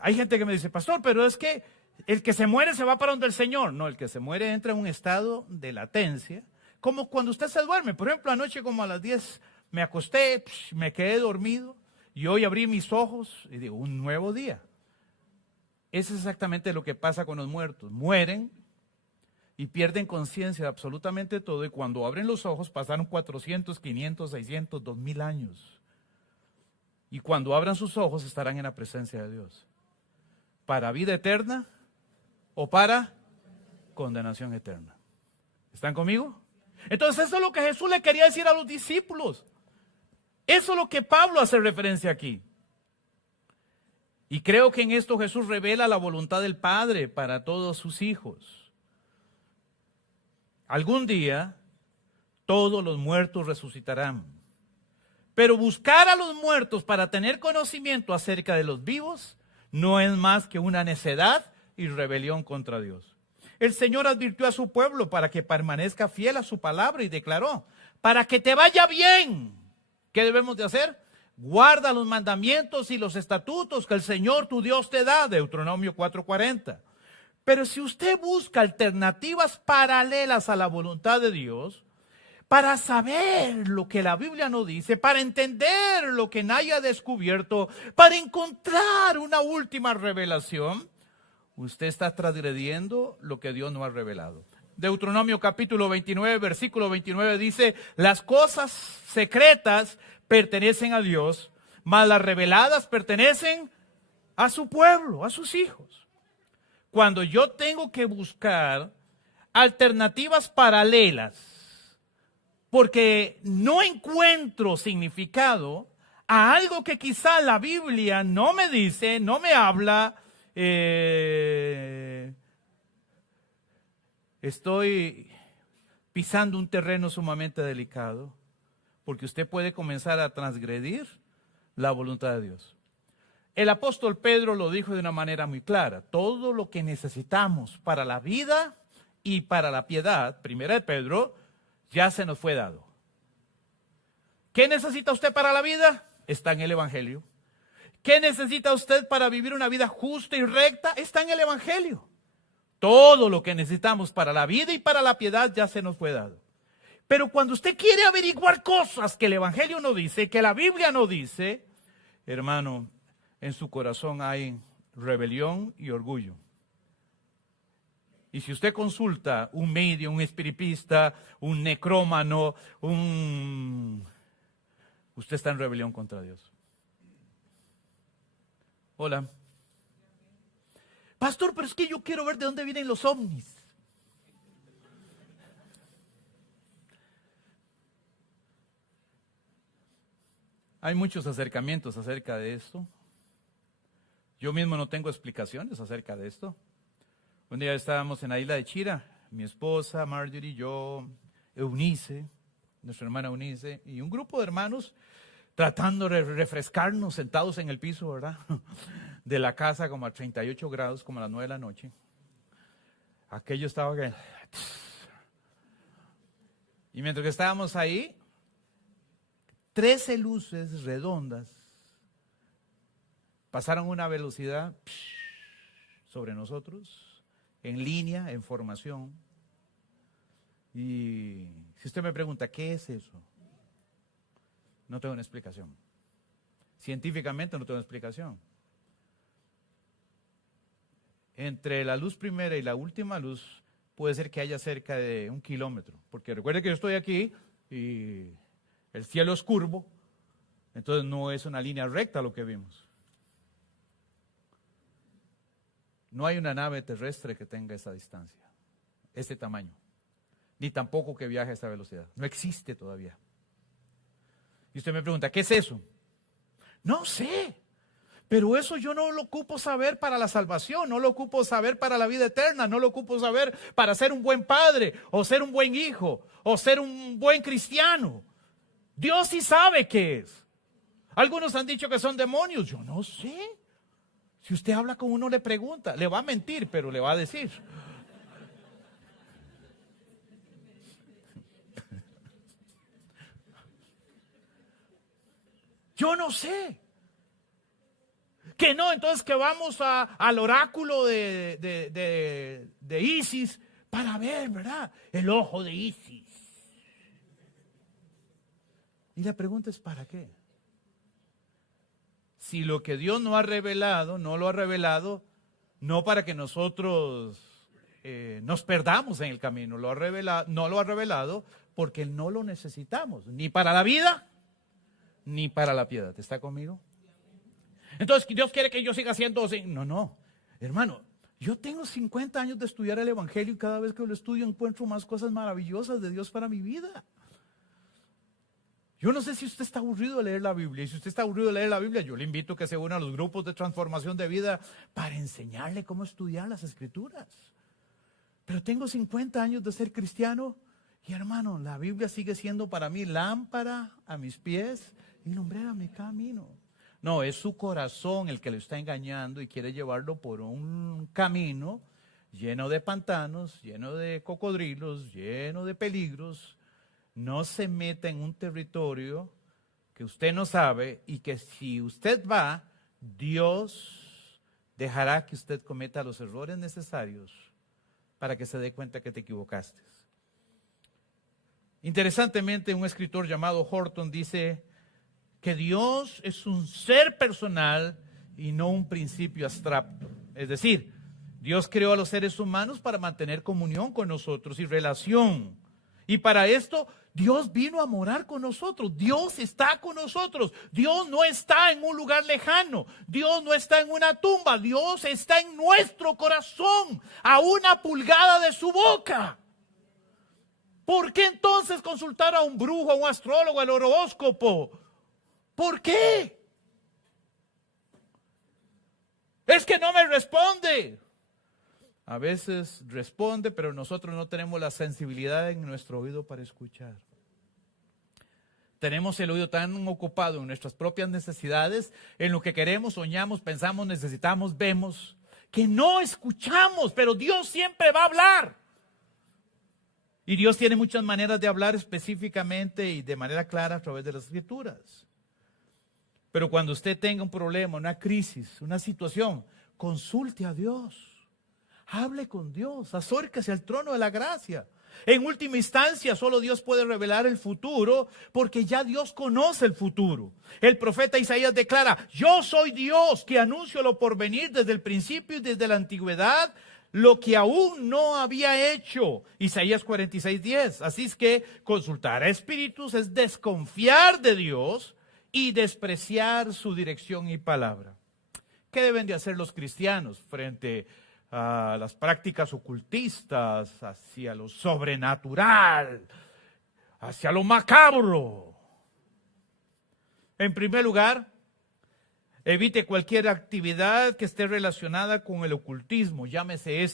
Hay gente que me dice, pastor, pero es que el que se muere se va para donde el Señor. No, el que se muere entra en un estado de latencia, como cuando usted se duerme. Por ejemplo, anoche como a las 10 me acosté, me quedé dormido y hoy abrí mis ojos y digo, un nuevo día. Eso es exactamente lo que pasa con los muertos. Mueren y pierden conciencia de absolutamente todo y cuando abren los ojos pasaron 400, 500, 600, 2000 años. Y cuando abran sus ojos estarán en la presencia de Dios. ¿Para vida eterna o para condenación eterna? ¿Están conmigo? Entonces eso es lo que Jesús le quería decir a los discípulos. Eso es lo que Pablo hace referencia aquí. Y creo que en esto Jesús revela la voluntad del Padre para todos sus hijos. Algún día todos los muertos resucitarán. Pero buscar a los muertos para tener conocimiento acerca de los vivos no es más que una necedad y rebelión contra Dios. El Señor advirtió a su pueblo para que permanezca fiel a su palabra y declaró, para que te vaya bien. ¿Qué debemos de hacer? Guarda los mandamientos y los estatutos que el Señor tu Dios te da, Deuteronomio 4:40. Pero si usted busca alternativas paralelas a la voluntad de Dios, para saber lo que la Biblia no dice, para entender lo que nadie ha descubierto, para encontrar una última revelación, usted está transgrediendo lo que Dios no ha revelado. Deuteronomio capítulo 29, versículo 29 dice, las cosas secretas pertenecen a Dios, mas las reveladas pertenecen a su pueblo, a sus hijos. Cuando yo tengo que buscar alternativas paralelas, porque no encuentro significado a algo que quizá la Biblia no me dice, no me habla, estoy pisando un terreno sumamente delicado, porque usted puede comenzar a transgredir la voluntad de Dios. El apóstol Pedro lo dijo de una manera muy clara, todo lo que necesitamos para la vida y para la piedad, primera de Pedro, ya se nos fue dado. ¿Qué necesita usted para la vida? Está en el Evangelio. ¿Qué necesita usted para vivir una vida justa y recta? Está en el Evangelio. Todo lo que necesitamos para la vida y para la piedad ya se nos fue dado. Pero cuando usted quiere averiguar cosas que el Evangelio no dice, que la Biblia no dice, hermano, en su corazón hay rebelión y orgullo. Y si usted consulta un medio, un espiritista, un necrómano, usted está en rebelión contra Dios. Hola. Pastor, pero es que yo quiero ver de dónde vienen los ovnis. Hay muchos acercamientos acerca de esto. Yo mismo no tengo explicaciones acerca de esto. Un día estábamos en la isla de Chira, mi esposa, Marjorie, yo, Eunice, nuestra hermana Eunice, y un grupo de hermanos tratando de refrescarnos sentados en el piso, ¿verdad? De la casa como a 38 grados, como a las 9 de la noche. Aquello estaba que... Y mientras que estábamos ahí, 13 luces redondas pasaron a una velocidad sobre nosotros, en línea, en formación. Y si usted me pregunta, ¿qué es eso? No tengo una explicación. Científicamente no tengo una explicación. Entre la luz primera y la última luz puede ser que haya cerca de 1 kilómetro. Porque recuerde que yo estoy aquí y el cielo es curvo, entonces no es una línea recta lo que vimos. No hay una nave terrestre que tenga esa distancia, este tamaño, ni tampoco que viaje a esta velocidad. No existe todavía. Y usted me pregunta, ¿qué es eso? No sé, pero eso yo no lo ocupo saber para la salvación, no lo ocupo saber para la vida eterna, no lo ocupo saber para ser un buen padre, o ser un buen hijo, o ser un buen cristiano. Dios sí sabe qué es. Algunos han dicho que son demonios, yo no sé. Si usted habla con uno, le pregunta, le va a mentir, pero le va a decir. Yo no sé. Que no, entonces que vamos al oráculo de Isis para ver, ¿verdad? El ojo de Isis. Y la pregunta es, ¿para qué? Si lo que Dios no ha revelado, no lo ha revelado, no para que nosotros nos perdamos en el camino, no lo ha revelado porque no lo necesitamos, ni para la vida, ni para la piedad. ¿Está conmigo? Entonces, Dios quiere que yo siga siendo así. No, hermano, yo tengo 50 años de estudiar el Evangelio y cada vez que lo estudio encuentro más cosas maravillosas de Dios para mi vida. Yo no sé si usted está aburrido de leer la Biblia, y si usted está aburrido de leer la Biblia, yo le invito a que se una a los grupos de transformación de vida para enseñarle cómo estudiar las Escrituras. Pero tengo 50 años de ser cristiano y, hermano, la Biblia sigue siendo para mí lámpara a mis pies y lumbrera a mi camino. No, es su corazón el que lo está engañando y quiere llevarlo por un camino lleno de pantanos, lleno de cocodrilos, lleno de peligros. No se meta en un territorio que usted no sabe y que si usted va, Dios dejará que usted cometa los errores necesarios para que se dé cuenta que te equivocaste. Interesantemente, un escritor llamado Horton dice que Dios es un ser personal y no un principio abstracto. Es decir, Dios creó a los seres humanos para mantener comunión con nosotros y relación. Y para esto, Dios vino a morar con nosotros. Dios está con nosotros. Dios no está en un lugar lejano. Dios no está en una tumba. Dios está en nuestro corazón, a 1 pulgada de su boca. ¿Por qué entonces consultar a un brujo, a un astrólogo, al horóscopo? ¿Por qué? Es que no me responde. A veces responde, pero nosotros no tenemos la sensibilidad en nuestro oído para escuchar. Tenemos el oído tan ocupado en nuestras propias necesidades, en lo que queremos, soñamos, pensamos, necesitamos, vemos, que no escuchamos, pero Dios siempre va a hablar. Y Dios tiene muchas maneras de hablar específicamente y de manera clara a través de las Escrituras. Pero cuando usted tenga un problema, una crisis, una situación, consulte a Dios. Hable con Dios, acérquese al trono de la gracia. En última instancia, solo Dios puede revelar el futuro porque ya Dios conoce el futuro. El profeta Isaías declara, yo soy Dios que anuncio lo porvenir desde el principio y desde la antigüedad, lo que aún no había hecho. Isaías 46:10. Así es que consultar a espíritus es desconfiar de Dios y despreciar su dirección y palabra. ¿Qué deben de hacer los cristianos frente a las prácticas ocultistas, hacia lo sobrenatural, hacia lo macabro? En primer lugar, evite cualquier actividad que esté relacionada con el ocultismo, llámese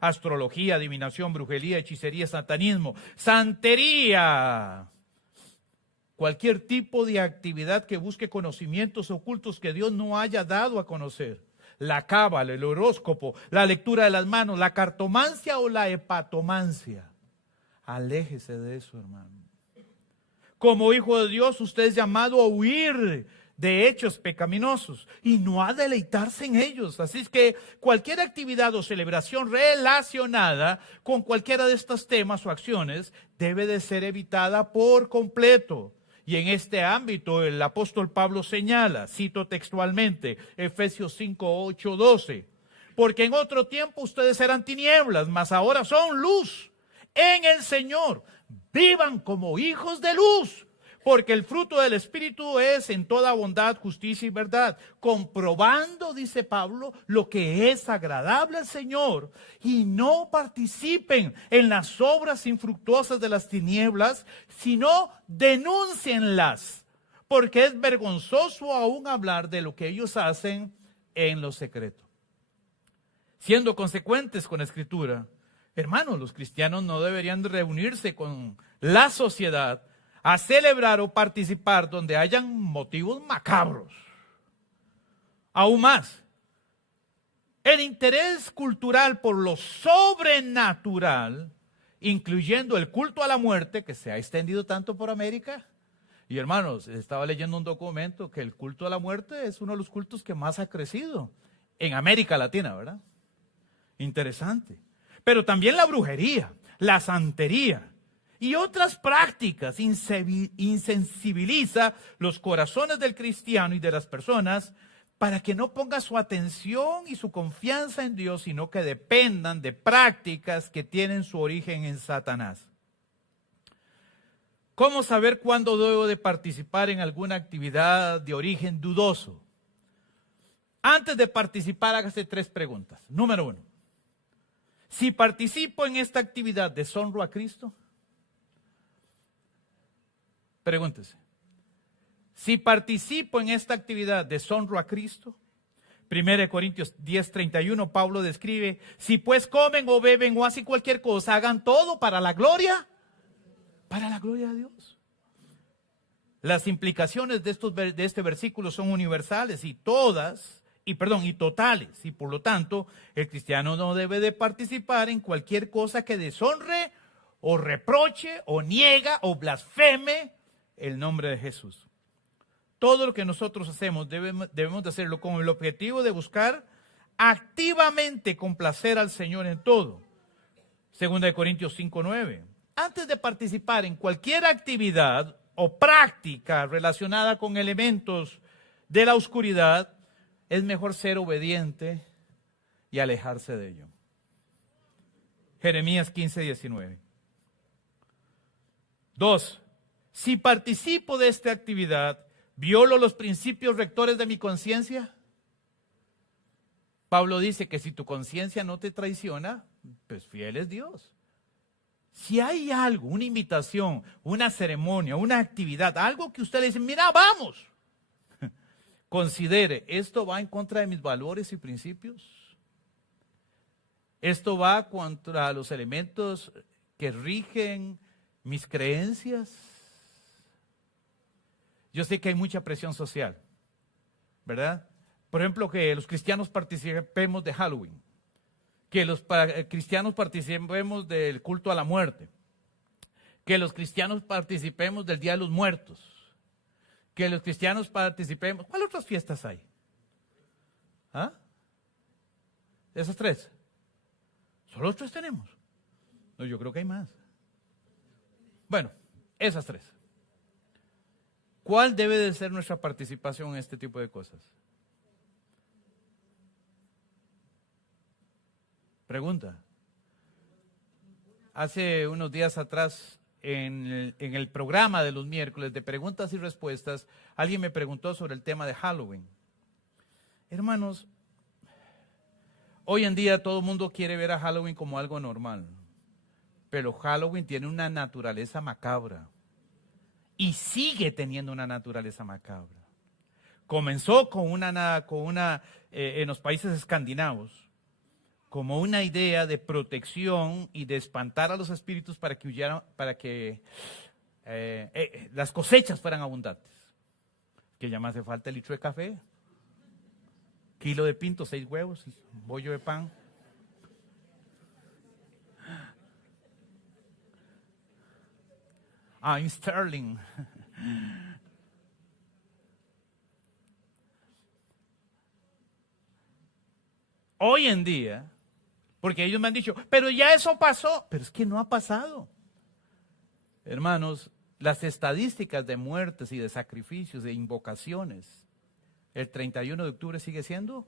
astrología, adivinación, brujería, hechicería, satanismo, santería. Cualquier tipo de actividad que busque conocimientos ocultos que Dios no haya dado a conocer. La cábala, el horóscopo, la lectura de las manos, la cartomancia o la hepatomancia. Aléjese de eso, hermano. Como hijo de Dios, usted es llamado a huir de hechos pecaminosos y no a deleitarse en ellos. Así es que cualquier actividad o celebración relacionada con cualquiera de estos temas o acciones debe de ser evitada por completo. Y en este ámbito el apóstol Pablo señala, cito textualmente, Efesios 5, 8, 12, porque en otro tiempo ustedes eran tinieblas, mas ahora son luz en el Señor. Vivan como hijos de luz, porque el fruto del Espíritu es en toda bondad, justicia y verdad, comprobando, dice Pablo, lo que es agradable al Señor, y no participen en las obras infructuosas de las tinieblas, sino denúncienlas, porque es vergonzoso aún hablar de lo que ellos hacen en lo secreto. Siendo consecuentes con la Escritura, hermanos, los cristianos no deberían reunirse con la sociedad a celebrar o participar donde hayan motivos macabros. Aún más, el interés cultural por lo sobrenatural, incluyendo el culto a la muerte, que se ha extendido tanto por América. Y hermanos, estaba leyendo un documento que el culto a la muerte es uno de los cultos que más ha crecido en América Latina, ¿verdad? Interesante. Pero también la brujería, la santería y otras prácticas insensibiliza los corazones del cristiano y de las personas para que no ponga su atención y su confianza en Dios, sino que dependan de prácticas que tienen su origen en Satanás. ¿Cómo saber cuándo debo de participar en alguna actividad de origen dudoso? Antes de participar, hágase 3 preguntas. Número 1. Si participo en esta actividad, ¿deshonro a Cristo? Pregúntese. Si participo en esta actividad, ¿deshonro a Cristo? 1 Corintios 10:31, Pablo describe, si pues comen o beben o hacen cualquier cosa, hagan todo para la gloria de Dios. Las implicaciones de este versículo son universales y totales, y por lo tanto, el cristiano no debe de participar en cualquier cosa que deshonre o reproche o niega o blasfeme el nombre de Jesús. Todo lo que nosotros hacemos debemos de hacerlo con el objetivo de buscar activamente complacer al Señor en todo. 2 Corintios 5:9. Antes de participar en cualquier actividad o práctica relacionada con elementos de la oscuridad, es mejor ser obediente y alejarse de ello. Jeremías 15:19. 2. Si participo de esta actividad, ¿violo los principios rectores de mi conciencia? Pablo dice que si tu conciencia no te traiciona, pues fiel es Dios. Si hay algo, una invitación, una ceremonia, una actividad, algo que usted le dice, mira, vamos, considere, ¿esto va en contra de mis valores y principios? ¿Esto va contra los elementos que rigen mis creencias? Yo sé que hay mucha presión social, ¿verdad? Por ejemplo, que los cristianos participemos de Halloween, que los cristianos participemos del culto a la muerte, que los cristianos participemos del Día de los Muertos, que los cristianos participemos. ¿Cuáles otras fiestas hay? ¿Ah? ¿Esas 3? ¿Solo los 3 tenemos? No, yo creo que hay más. Bueno, esas 3. ¿Cuál debe de ser nuestra participación en este tipo de cosas? Pregunta. Hace unos días atrás, en el programa de los miércoles de preguntas y respuestas, alguien me preguntó sobre el tema de Halloween. Hermanos, hoy en día todo el mundo quiere ver a Halloween como algo normal, pero Halloween tiene una naturaleza macabra. Y sigue teniendo una naturaleza macabra. Comenzó en los países escandinavos, como una idea de protección y de espantar a los espíritus para que huyeran, para que las cosechas fueran abundantes. Que ya me hace falta el litro de café, kilo de pinto, 6 huevos, bollo de pan. En Sterling. Hoy en día, porque ellos me han dicho, pero ya eso pasó, pero es que no ha pasado. Hermanos, las estadísticas de muertes y de sacrificios, de invocaciones, el 31 de octubre sigue siendo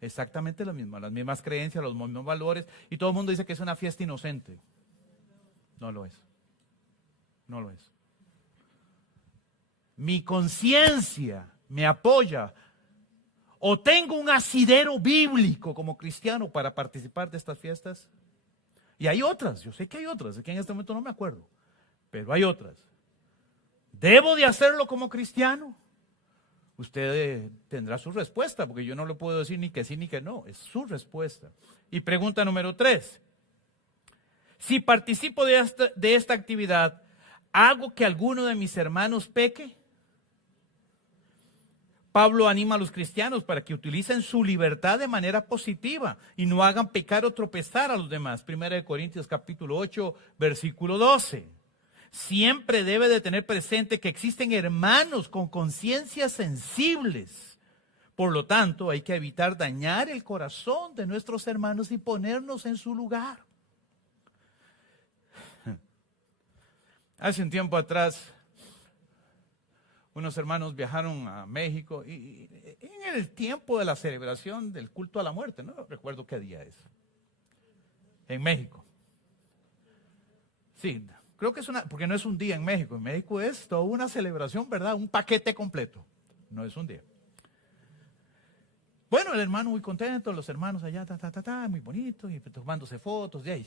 exactamente lo mismo, las mismas creencias, los mismos valores, y todo el mundo dice que es una fiesta inocente. No lo es. No lo es. Mi conciencia me apoya, o tengo un asidero bíblico como cristiano para participar de estas fiestas. Y hay otras, yo sé que hay otras, es que en este momento no me acuerdo, pero hay otras. ¿Debo de hacerlo como cristiano? Usted tendrá su respuesta, porque yo no le puedo decir ni que sí ni que no, es su respuesta. Y pregunta número 3. Si participo de esta actividad, ¿hago que alguno de mis hermanos peque? Pablo anima a los cristianos para que utilicen su libertad de manera positiva y no hagan pecar o tropezar a los demás. 1 Corintios capítulo 8, versículo 12. Siempre debe de tener presente que existen hermanos con conciencias sensibles. Por lo tanto, hay que evitar dañar el corazón de nuestros hermanos y ponernos en su lugar. Hace un tiempo atrás, unos hermanos viajaron a México y en el tiempo de la celebración del culto a la muerte, no recuerdo qué día es, en México. Sí, creo que es porque no es un día en México es toda una celebración, ¿verdad? Un paquete completo, no es un día. Bueno, el hermano muy contento, los hermanos allá, muy bonitos, y tomándose fotos, y ahí,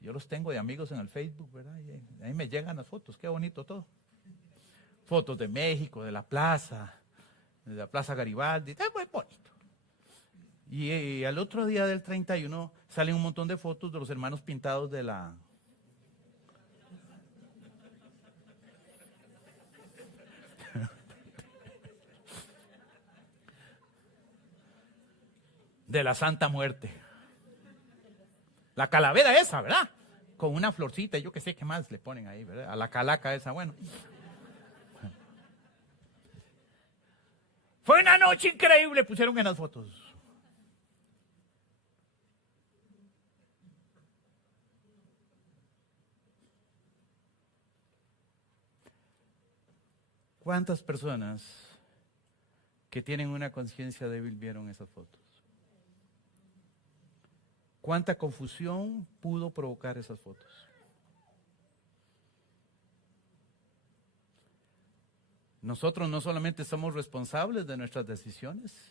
yo los tengo de amigos en el Facebook, ¿verdad? Y ahí me llegan las fotos, qué bonito todo. Fotos de México, de la Plaza Garibaldi, está muy bonito. Y al otro día del 31 salen un montón de fotos de los hermanos pintados de la Santa Muerte. La calavera esa, ¿verdad? Con una florcita, yo qué sé qué más le ponen ahí, ¿verdad? A la calaca esa, bueno. Fue una noche increíble, pusieron en las fotos. ¿Cuántas personas que tienen una conciencia débil vieron esas fotos? ¿Cuánta confusión pudo provocar esas fotos? Nosotros no solamente somos responsables de nuestras decisiones,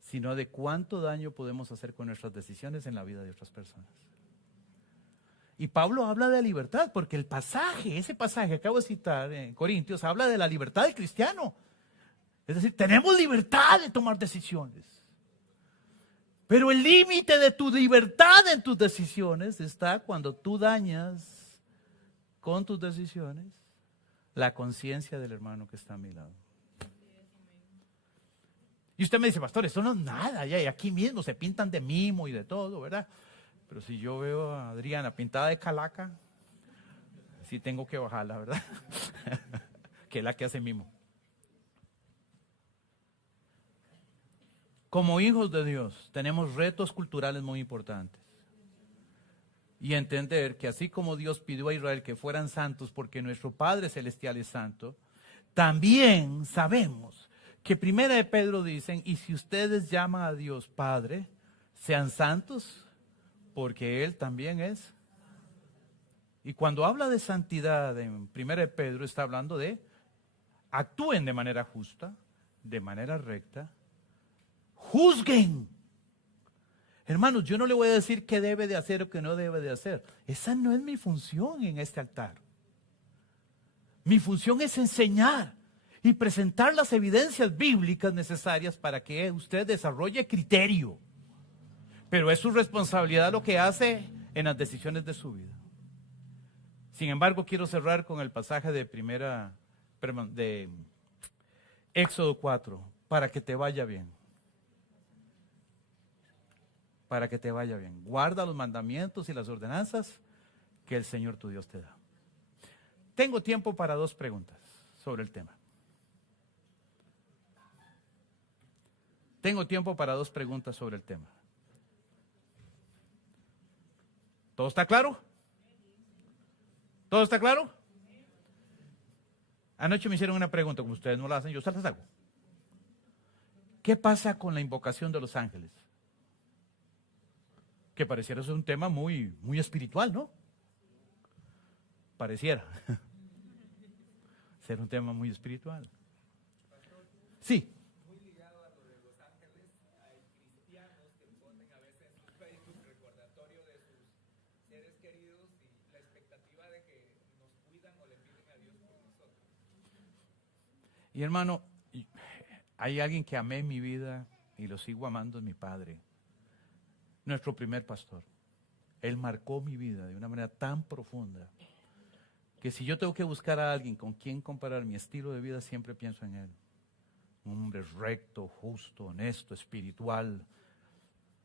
sino de cuánto daño podemos hacer con nuestras decisiones en la vida de otras personas. Y Pablo habla de libertad, porque ese pasaje que acabo de citar en Corintios, habla de la libertad del cristiano. Es decir, tenemos libertad de tomar decisiones. Pero el límite de tu libertad en tus decisiones está cuando tú dañas con tus decisiones la conciencia del hermano que está a mi lado. Y usted me dice, pastor, eso no es nada, ya, y aquí mismo se pintan de mimo y de todo, ¿verdad? Pero si yo veo a Adriana pintada de calaca, sí tengo que bajarla, ¿verdad? Que es la que hace mimo. Como hijos de Dios, tenemos retos culturales muy importantes. Y entender que así como Dios pidió a Israel que fueran santos porque nuestro Padre Celestial es santo, también sabemos que 1 de Pedro dicen, y si ustedes llaman a Dios Padre, sean santos porque Él también es. Y cuando habla de santidad en 1 de Pedro está hablando de actúen de manera justa, de manera recta, juzguen. Hermanos, yo no le voy a decir qué debe de hacer o qué no debe de hacer. Esa no es mi función en este altar. Mi función es enseñar y presentar las evidencias bíblicas necesarias para que usted desarrolle criterio. Pero es su responsabilidad lo que hace en las decisiones de su vida. Sin embargo, quiero cerrar con el pasaje de Éxodo 4, para que te vaya bien. Para que te vaya bien. Guarda los mandamientos y las ordenanzas que el Señor tu Dios te da. Tengo tiempo para 2 preguntas sobre el tema. Tengo tiempo para 2 preguntas sobre el tema. ¿Todo está claro? ¿Todo está claro? Anoche me hicieron una pregunta, como ustedes no la hacen, yo se las hago. ¿Qué pasa con la invocación de los ángeles? Que pareciera ser un tema muy, muy espiritual, ¿no? Pareciera ser un tema muy espiritual. Sí. Muy ligado a lo de los ángeles, hay cristianos que ponen a veces en su Facebook recordatorio de sus seres queridos y la expectativa de que nos cuidan o le piden a Dios por nosotros. Y hermano, hay alguien que amé en mi vida y lo sigo amando, es mi padre, nuestro primer pastor. Él marcó mi vida de una manera tan profunda que si yo tengo que buscar a alguien con quien comparar mi estilo de vida, siempre pienso en él. Un hombre recto, justo, honesto, espiritual.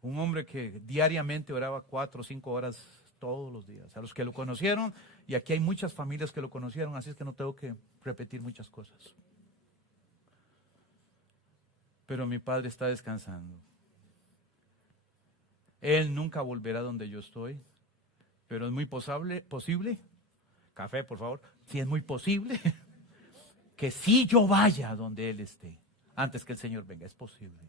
Un hombre que diariamente oraba 4 o 5 horas todos los días. A los que lo conocieron, y aquí hay muchas familias que lo conocieron, así es que no tengo que repetir muchas cosas. Pero mi padre está descansando. Él nunca volverá donde yo estoy, pero es muy posible, café por favor, si es muy posible, que sí yo vaya donde él esté, antes que el Señor venga, es posible.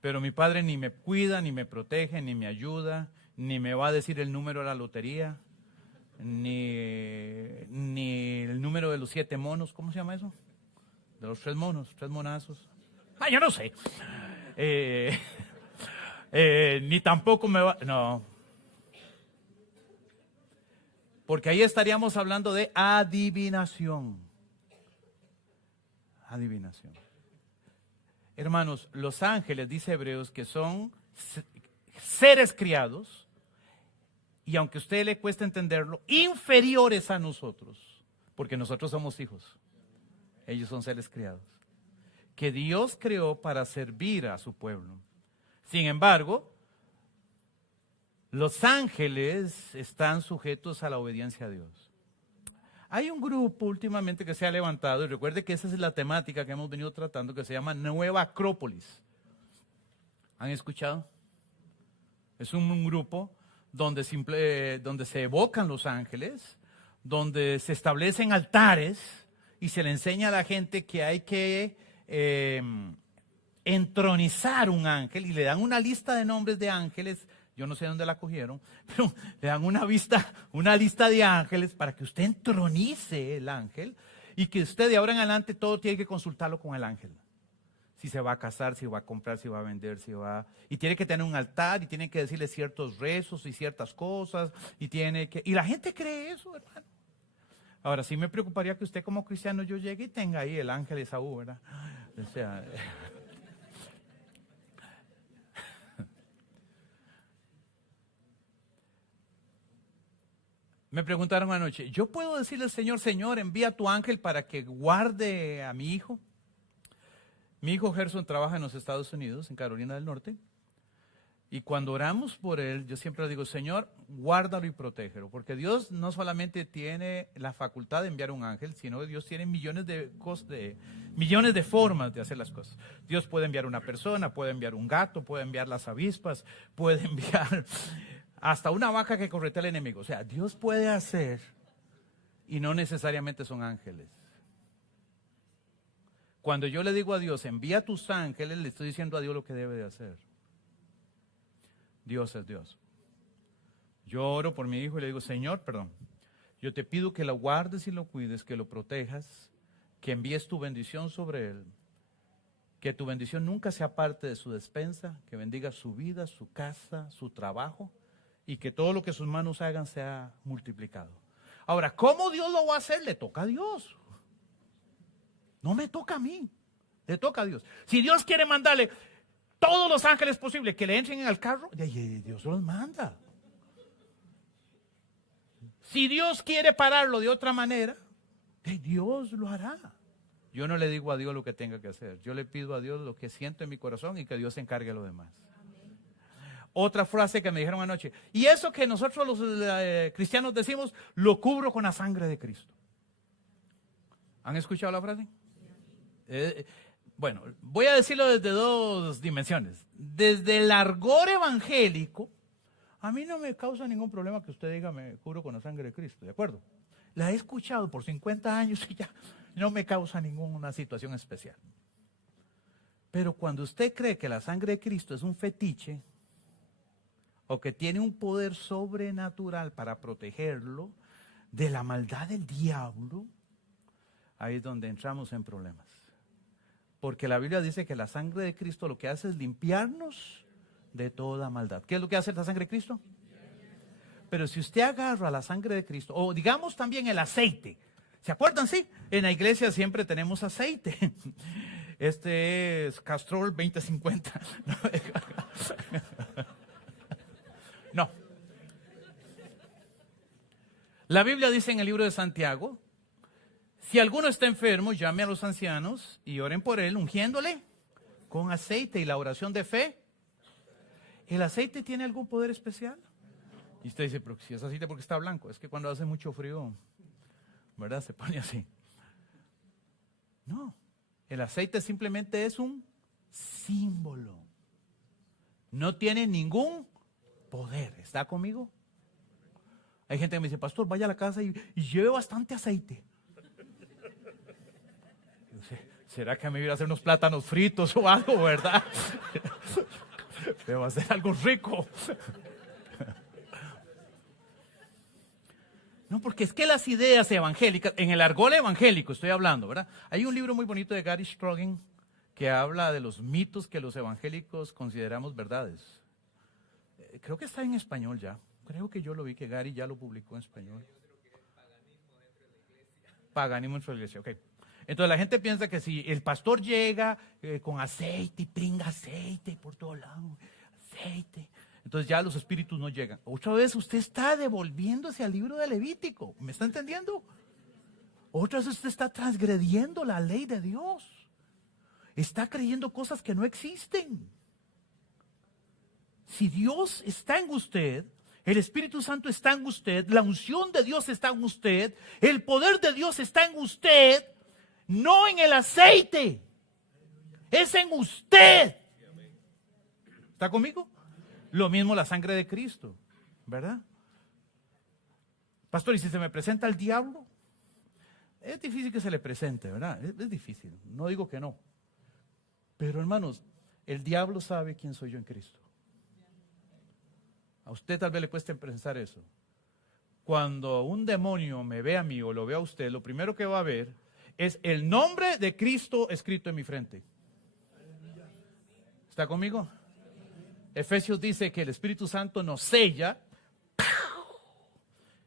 Pero mi padre ni me cuida, ni me protege, ni me ayuda, ni me va a decir el número de la lotería, ni el número de los 7 monos, ¿cómo se llama eso? De los 3 monos, 3 monazos. Yo no sé. Ni tampoco me va, no. Porque ahí estaríamos hablando de adivinación. Adivinación. Hermanos, los ángeles, dice Hebreos, que son seres criados, y aunque a usted le cuesta entenderlo, inferiores a nosotros, porque nosotros somos hijos. Ellos son seres criados, que Dios creó para servir a su pueblo. Sin embargo, los ángeles están sujetos a la obediencia a Dios. Hay un grupo últimamente que se ha levantado, y recuerde que esa es la temática que hemos venido tratando, que se llama Nueva Acrópolis. ¿Han escuchado? Es un grupo donde se evocan los ángeles, donde se establecen altares y se le enseña a la gente que hay que entronizar un ángel, y le dan una lista de nombres de ángeles. Yo no sé dónde la cogieron, pero le dan una lista de ángeles para que usted entronice el ángel, y que usted de ahora en adelante todo tiene que consultarlo con el ángel. Si se va a casar, si va a comprar, si va a vender, y tiene que tener un altar, y tiene que decirle ciertos rezos y ciertas cosas, y la gente cree eso, hermano. Ahora, sí me preocuparía que usted como cristiano yo llegue y tenga ahí el ángel Esaú, ¿verdad? O sea, me preguntaron anoche, ¿yo puedo decirle al Señor, Señor, envía a tu ángel para que guarde a mi hijo? Mi hijo Gerson trabaja en los Estados Unidos, en Carolina del Norte, y cuando oramos por él, yo siempre le digo, Señor, guárdalo y protégelo, porque Dios no solamente tiene la facultad de enviar un ángel, sino que Dios tiene millones de formas de hacer las cosas. Dios puede enviar una persona, puede enviar un gato, puede enviar las avispas, puede enviar hasta una vaca que corretea al enemigo. O sea, Dios puede hacer, y no necesariamente son ángeles. Cuando yo le digo a Dios, envía tus ángeles, le estoy diciendo a Dios lo que debe de hacer. Dios es Dios. Yo oro por mi hijo y le digo, Señor, yo te pido que lo guardes y lo cuides, que lo protejas, que envíes tu bendición sobre él, que tu bendición nunca sea parte de su despensa, que bendiga su vida, su casa, su trabajo, y que todo lo que sus manos hagan sea multiplicado. Ahora, ¿cómo Dios lo va a hacer? Le toca a Dios. No me toca a mí, le toca a Dios. Si Dios quiere mandarle todos los ángeles posibles que le entren al carro, Dios los manda. Si Dios quiere pararlo de otra manera, Dios lo hará. Yo no le digo a Dios lo que tenga que hacer. Yo le pido a Dios lo que siento en mi corazón, y que Dios se encargue de lo demás. Amén. Otra frase que me dijeron anoche, y eso que nosotros los cristianos decimos, lo cubro con la sangre de Cristo. ¿Han escuchado la frase? Bueno, voy a decirlo desde 2 dimensiones. Desde el argot evangélico, a mí no me causa ningún problema que usted diga me cubro con la sangre de Cristo, ¿de acuerdo? La he escuchado por 50 años y ya no me causa ninguna situación especial. Pero cuando usted cree que la sangre de Cristo es un fetiche o que tiene un poder sobrenatural para protegerlo de la maldad del diablo, ahí es donde entramos en problemas. Porque la Biblia dice que la sangre de Cristo lo que hace es limpiarnos de toda maldad. ¿Qué es lo que hace la sangre de Cristo? Pero si usted agarra la sangre de Cristo, o digamos también el aceite, ¿se acuerdan? Sí, en la iglesia siempre tenemos aceite. Este es Castrol 2050. No. La Biblia dice en el libro de Santiago, si alguno está enfermo, llame a los ancianos y oren por él, ungiéndole con aceite, y la oración de fe. ¿El aceite tiene algún poder especial? Y usted dice, pero si es aceite, ¿porque está blanco? Es que cuando hace mucho frío, ¿verdad? Se pone así. No, el aceite simplemente es un símbolo. No tiene ningún poder. ¿Está conmigo? Hay gente que me dice, pastor, vaya a la casa y lleve bastante aceite. ¿Será que me voy a hacer unos plátanos fritos o algo, verdad? Me va a hacer algo rico. No, porque es que las ideas evangélicas, en el argot evangélico estoy hablando, ¿verdad? Hay un libro muy bonito de Gary Strogan que habla de los mitos que los evangélicos consideramos verdades. Creo que está en español ya. Creo que yo lo vi, que Gary ya lo publicó en español. Paganismo dentro de la iglesia, ok. Entonces la gente piensa que si el pastor llega con aceite y pringa aceite por todos lados, aceite, entonces ya los espíritus no llegan. Otra vez usted está devolviéndose al libro de Levítico, ¿me está entendiendo? Otra vez usted está transgrediendo la ley de Dios. Está creyendo cosas que no existen. Si Dios está en usted, el Espíritu Santo está en usted, la unción de Dios está en usted, el poder de Dios está en usted, no en el aceite, es en usted. ¿Está conmigo? Lo mismo la sangre de Cristo, ¿verdad? Pastor, ¿y si se me presenta el diablo? Es difícil que se le presente, ¿verdad? Es difícil, no digo que no. Pero hermanos, el diablo sabe quién soy yo en Cristo. A usted tal vez le cueste pensar eso. Cuando un demonio me ve a mí o lo ve a usted, lo primero que va a ver es el nombre de Cristo escrito en mi frente. ¿Está conmigo? Efesios dice que el Espíritu Santo nos sella,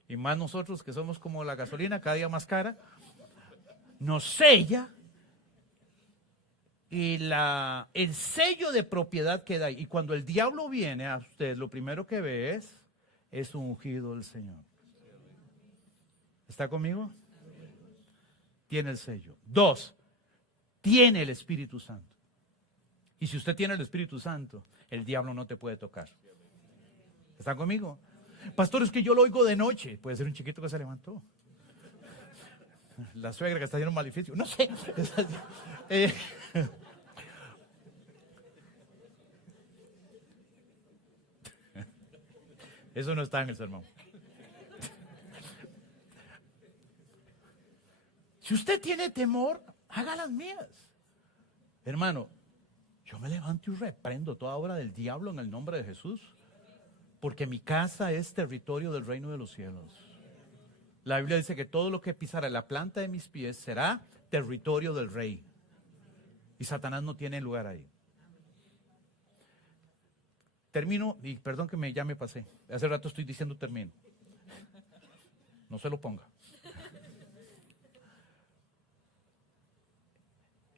y más nosotros que somos como la gasolina, cada día más cara, nos sella, y el sello de propiedad queda ahí. Y cuando el diablo viene a usted, lo primero que ve es ungido del Señor. ¿Está conmigo? Tiene el sello. 2, tiene el Espíritu Santo. Y si usted tiene el Espíritu Santo, el diablo no te puede tocar. ¿Está conmigo? Pastor, es que yo lo oigo de noche. Puede ser un chiquito que se levantó. La suegra que está haciendo un maleficio. No sé. Eso no está en el sermón. Si usted tiene temor, haga las mías. Hermano, yo me levanto y reprendo toda obra del diablo en el nombre de Jesús, porque mi casa es territorio del reino de los cielos. La Biblia dice que todo lo que pisara la planta de mis pies será territorio del rey. Y Satanás no tiene lugar ahí. Termino, y perdón que ya me pasé. Hace rato estoy diciendo termino. No se lo ponga.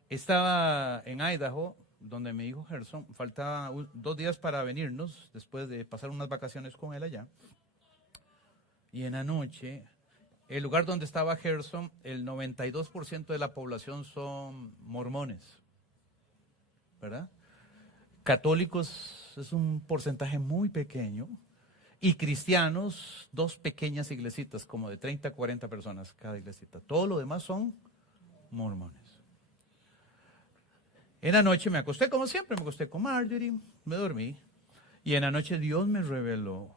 Estaba en Idaho, donde mi hijo Gerson, faltaba 2 días para venirnos, después de pasar unas vacaciones con él allá. Y en la noche, el lugar donde estaba Gerson, el 92% de la población son mormones, ¿verdad? Católicos es un porcentaje muy pequeño, y cristianos, 2 pequeñas iglesitas, como de 30 a 40 personas cada iglesita. Todo lo demás son mormones. En la noche me acosté como siempre, me acosté con Marjorie, me dormí, y en la noche Dios me reveló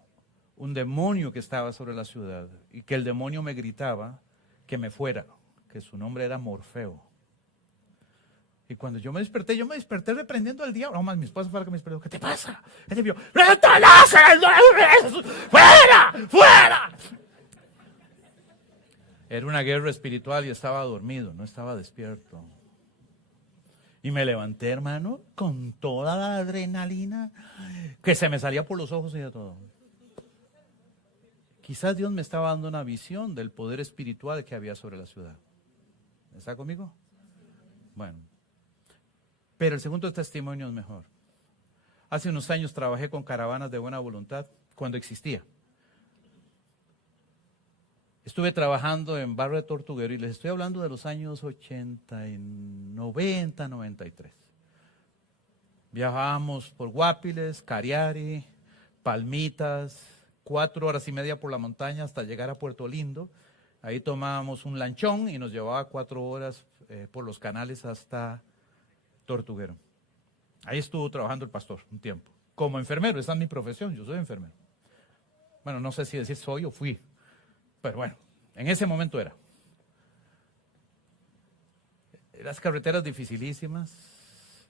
un demonio que estaba sobre la ciudad, y que el demonio me gritaba que me fuera, que su nombre era Morfeo. Y cuando yo me desperté reprendiendo al diablo. No más, mi esposa fue la que me despertó. ¿Qué te pasa? Él vio, ¡fuera! ¡Fuera! Era una guerra espiritual y estaba dormido, no estaba despierto. Y me levanté, hermano, con toda la adrenalina que se me salía por los ojos y de todo. Quizás Dios me estaba dando una visión del poder espiritual que había sobre la ciudad. ¿Está conmigo? Bueno. Pero el segundo testimonio es mejor. Hace unos años trabajé con caravanas de buena voluntad cuando existía. Estuve trabajando en Barrio de Tortuguero y les estoy hablando de los años 80, 90, 93. Viajábamos por Guapiles, Cariari, Palmitas, 4 horas y media por la montaña hasta llegar a Puerto Lindo. Ahí tomábamos un lanchón y nos llevaba 4 horas por los canales hasta Tortuguero. Ahí estuvo trabajando el pastor un tiempo. Como enfermero, esa es mi profesión, yo soy enfermero. Bueno, no sé si decir soy o fui, pero bueno, en ese momento era. Las carreteras dificilísimas,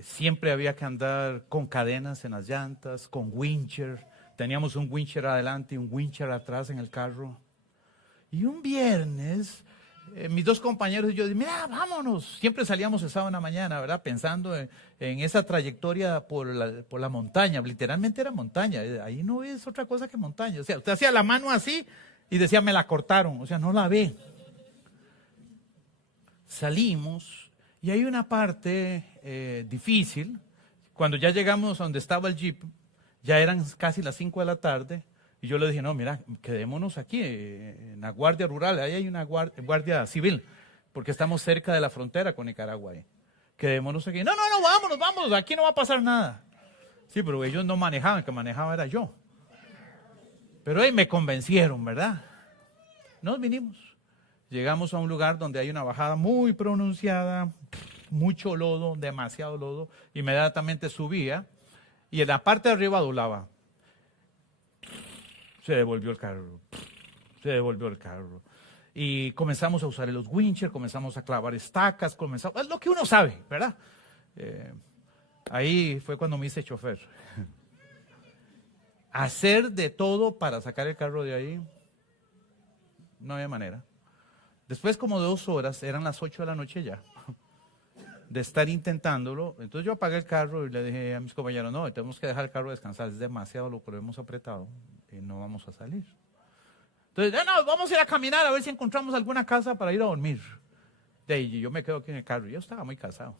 siempre había que andar con cadenas en las llantas, con wincher. Teníamos un wincher adelante y un wincher atrás en el carro. Y un viernes, mis 2 compañeros y yo, mira, vámonos. Siempre salíamos el sábado en la mañana, ¿verdad? Pensando en esa trayectoria por la montaña. Literalmente era montaña. Ahí no es otra cosa que montaña. O sea, usted hacía la mano así y decía, me la cortaron. O sea, no la ve. Salimos y hay una parte difícil. Cuando ya llegamos a donde estaba el jeep, ya eran casi las 5 de la tarde. Y yo le dije, no, mira, quedémonos aquí en la guardia rural, ahí hay una guardia civil, porque estamos cerca de la frontera con Nicaragua. Quedémonos aquí. No, vámonos, aquí no va a pasar nada. Sí, pero ellos no manejaban, el que manejaba era yo. Pero ahí me convencieron, ¿verdad? Nos vinimos. Llegamos a un lugar donde hay una bajada muy pronunciada, mucho lodo, demasiado lodo. Inmediatamente subía y en la parte de arriba doblaba. Se devolvió el carro. Y comenzamos a usar los winchers, comenzamos a clavar estacas, es lo que uno sabe, ¿verdad? Ahí fue cuando me hice chofer. Hacer de todo para sacar el carro de ahí, no había manera. Después como de 2 horas, eran las 8 de la noche ya, de estar intentándolo. Entonces yo apagué el carro y le dije a mis compañeros, no, tenemos que dejar el carro descansar, es demasiado lo que lo hemos apretado. Y no vamos a salir. Entonces, no, vamos a ir a caminar a ver si encontramos alguna casa para ir a dormir. De ahí yo me quedo aquí en el carro. Yo estaba muy cansado.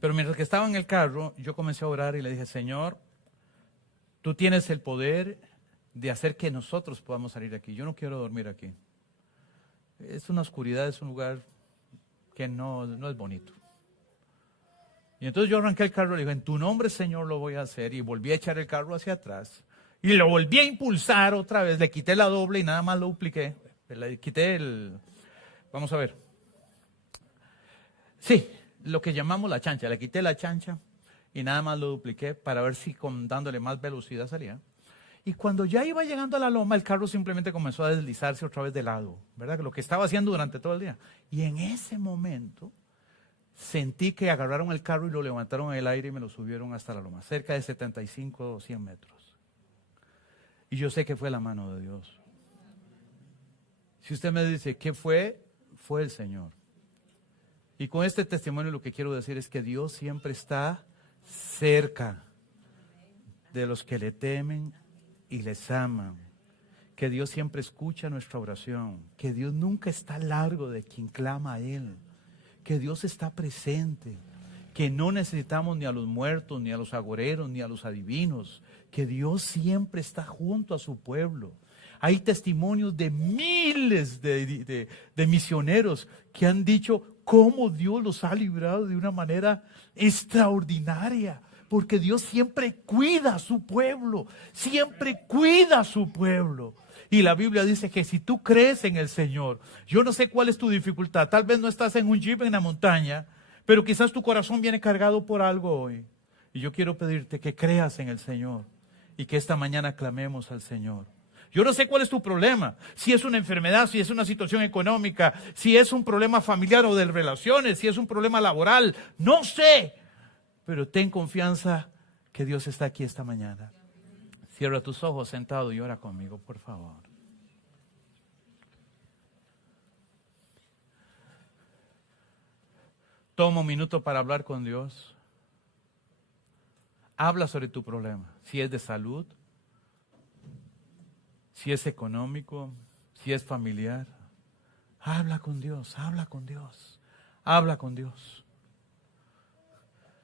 Pero mientras que estaba en el carro, yo comencé a orar y le dije, Señor, tú tienes el poder de hacer que nosotros podamos salir de aquí. Yo no quiero dormir aquí. Es una oscuridad, es un lugar que no es bonito. Y entonces yo arranqué el carro y le dije, en tu nombre, Señor, lo voy a hacer. Y volví a echar el carro hacia atrás. Y lo volví a impulsar otra vez. Le quité la doble y nada más lo dupliqué. Le quité vamos a ver. Sí, lo que llamamos la chancha. Le quité la chancha y nada más lo dupliqué para ver si dándole más velocidad salía. Y cuando ya iba llegando a la loma, el carro simplemente comenzó a deslizarse otra vez de lado. ¿Verdad? Lo que estaba haciendo durante todo el día. Y en ese momento sentí que agarraron el carro y lo levantaron en el aire y me lo subieron hasta la loma, cerca de 75 o 100 metros. Y yo sé que fue la mano de Dios. Si usted me dice, ¿qué fue? Fue el Señor. Y con este testimonio lo que quiero decir es que Dios siempre está cerca de los que le temen y les aman. Que Dios siempre escucha nuestra oración. Que Dios nunca está largo de quien clama a Él. Que Dios está presente, que no necesitamos ni a los muertos, ni a los agoreros, ni a los adivinos, que Dios siempre está junto a su pueblo. Hay testimonios de miles de misioneros que han dicho cómo Dios los ha librado de una manera extraordinaria, porque Dios siempre cuida a su pueblo, siempre cuida a su pueblo. Y la Biblia dice que si tú crees en el Señor, yo no sé cuál es tu dificultad, tal vez no estás en un jeep en la montaña, pero quizás tu corazón viene cargado por algo hoy. Y yo quiero pedirte que creas en el Señor y que esta mañana clamemos al Señor. Yo no sé cuál es tu problema, si es una enfermedad, si es una situación económica, si es un problema familiar o de relaciones, si es un problema laboral, no sé. Pero ten confianza que Dios está aquí esta mañana. Cierra tus ojos sentado y ora conmigo, por favor. Toma un minuto para hablar con Dios. Habla sobre tu problema, si es de salud, si es económico, si es familiar. Habla con Dios, habla con Dios, habla con Dios.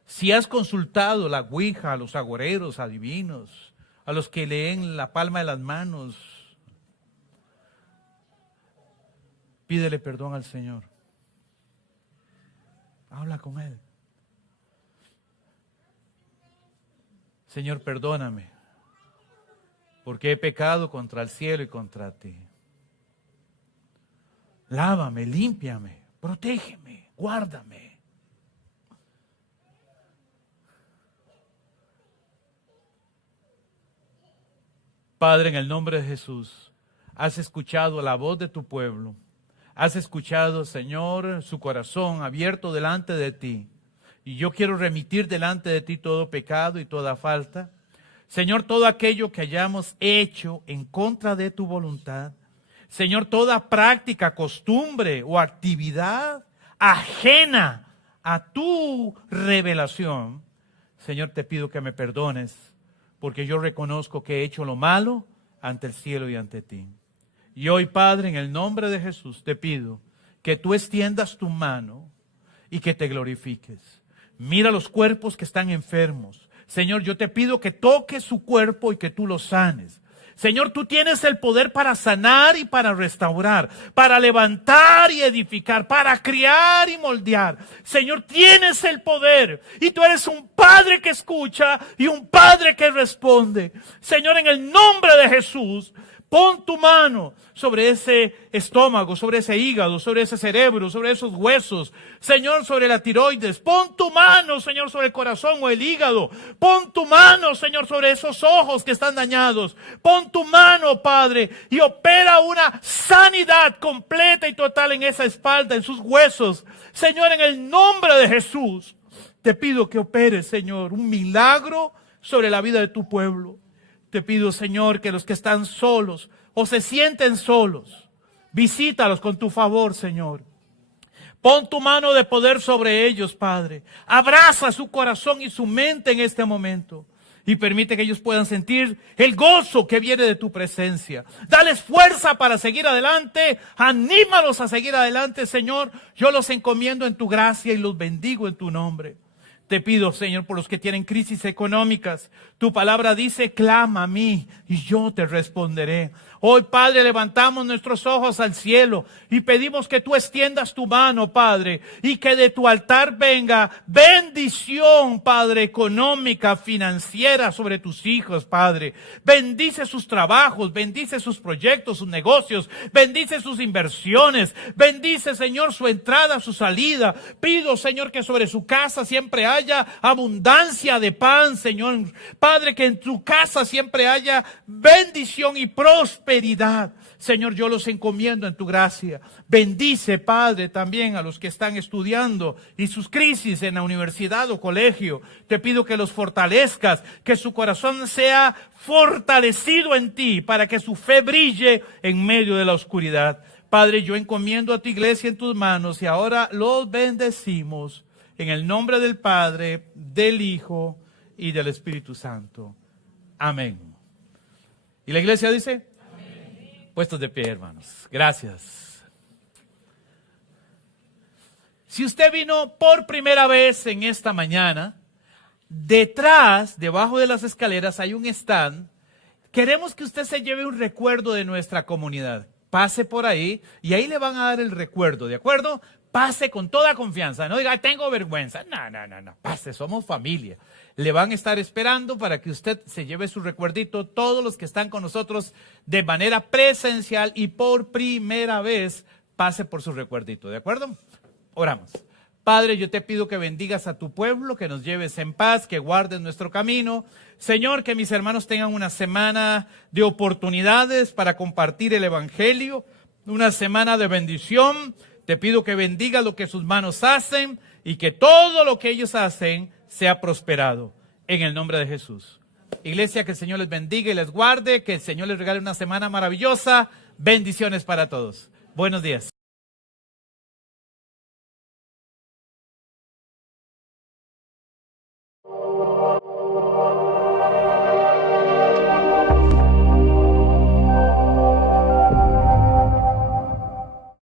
Si has consultado la ouija, a los agoreros, adivinos, a los que leen la palma de las manos, pídele perdón al Señor. Habla con Él. Señor, perdóname, porque he pecado contra el cielo y contra ti. Lávame, límpiame, protégeme, guárdame. Padre, en el nombre de Jesús, has escuchado la voz de tu pueblo. Has escuchado, Señor, su corazón abierto delante de ti. Y yo quiero remitir delante de ti todo pecado y toda falta. Señor, todo aquello que hayamos hecho en contra de tu voluntad. Señor, toda práctica, costumbre o actividad ajena a tu revelación. Señor, te pido que me perdones, porque yo reconozco que he hecho lo malo ante el cielo y ante ti. Y hoy, Padre, en el nombre de Jesús, te pido que tú extiendas tu mano y que te glorifiques. Mira los cuerpos que están enfermos. Señor, yo te pido que toques su cuerpo y que tú los sanes. Señor, tú tienes el poder para sanar y para restaurar, para levantar y edificar, para criar y moldear. Señor, tienes el poder y tú eres un Padre que escucha y un Padre que responde. Señor, en el nombre de Jesús, pon tu mano sobre ese estómago, sobre ese hígado, sobre ese cerebro, sobre esos huesos. Señor, sobre la tiroides. Pon tu mano, Señor, sobre el corazón o el hígado. Pon tu mano, Señor, sobre esos ojos que están dañados. Pon tu mano, Padre, y opera una sanidad completa y total en esa espalda, en sus huesos. Señor, en el nombre de Jesús, te pido que operes, Señor, un milagro sobre la vida de tu pueblo. Te pido, Señor, que los que están solos o se sienten solos, visítalos con tu favor, Señor. Pon tu mano de poder sobre ellos, Padre. Abraza su corazón y su mente en este momento. Y permite que ellos puedan sentir el gozo que viene de tu presencia. Dales fuerza para seguir adelante. Anímalos a seguir adelante, Señor. Yo los encomiendo en tu gracia y los bendigo en tu nombre. Te pido, Señor, por los que tienen crisis económicas. Tu palabra dice, clama a mí y yo te responderé. Hoy, Padre, levantamos nuestros ojos al cielo y pedimos que tú extiendas tu mano, Padre, y que de tu altar venga bendición, Padre, económica, financiera sobre tus hijos, Padre. Bendice sus trabajos, bendice sus proyectos, sus negocios, bendice sus inversiones, bendice, Señor, su entrada, su salida. Pido, Señor, que sobre su casa siempre haya abundancia de pan, Señor. Padre, que en tu casa siempre haya bendición y prosperidad. Señor, yo los encomiendo en tu gracia. Bendice, Padre, también a los que están estudiando y sus crisis en la universidad o colegio. Te pido que los fortalezcas, que su corazón sea fortalecido en ti para que su fe brille en medio de la oscuridad. Padre, yo encomiendo a tu iglesia en tus manos y ahora los bendecimos en el nombre del Padre, del Hijo y del Espíritu Santo. Amén. ¿Y la iglesia dice? Puestos de pie, hermanos. Gracias. Si usted vino por primera vez en esta mañana, detrás, debajo de las escaleras, hay un stand. Queremos que usted se lleve un recuerdo de nuestra comunidad. Pase por ahí y ahí le van a dar el recuerdo, ¿de acuerdo? Pase con toda confianza. No diga, tengo vergüenza. No. Pase, somos familia. Le van a estar esperando para que usted se lleve su recuerdito, todos los que están con nosotros de manera presencial y por primera vez, pase por su recuerdito, ¿de acuerdo? Oramos. Padre, yo te pido que bendigas a tu pueblo, que nos lleves en paz, que guardes nuestro camino. Señor, que mis hermanos tengan una semana de oportunidades para compartir el evangelio, una semana de bendición. Te pido que bendiga lo que sus manos hacen y que todo lo que ellos hacen sea prosperado. En el nombre de Jesús. Iglesia, que el Señor les bendiga y les guarde, que el Señor les regale una semana maravillosa. Bendiciones para todos. Buenos días.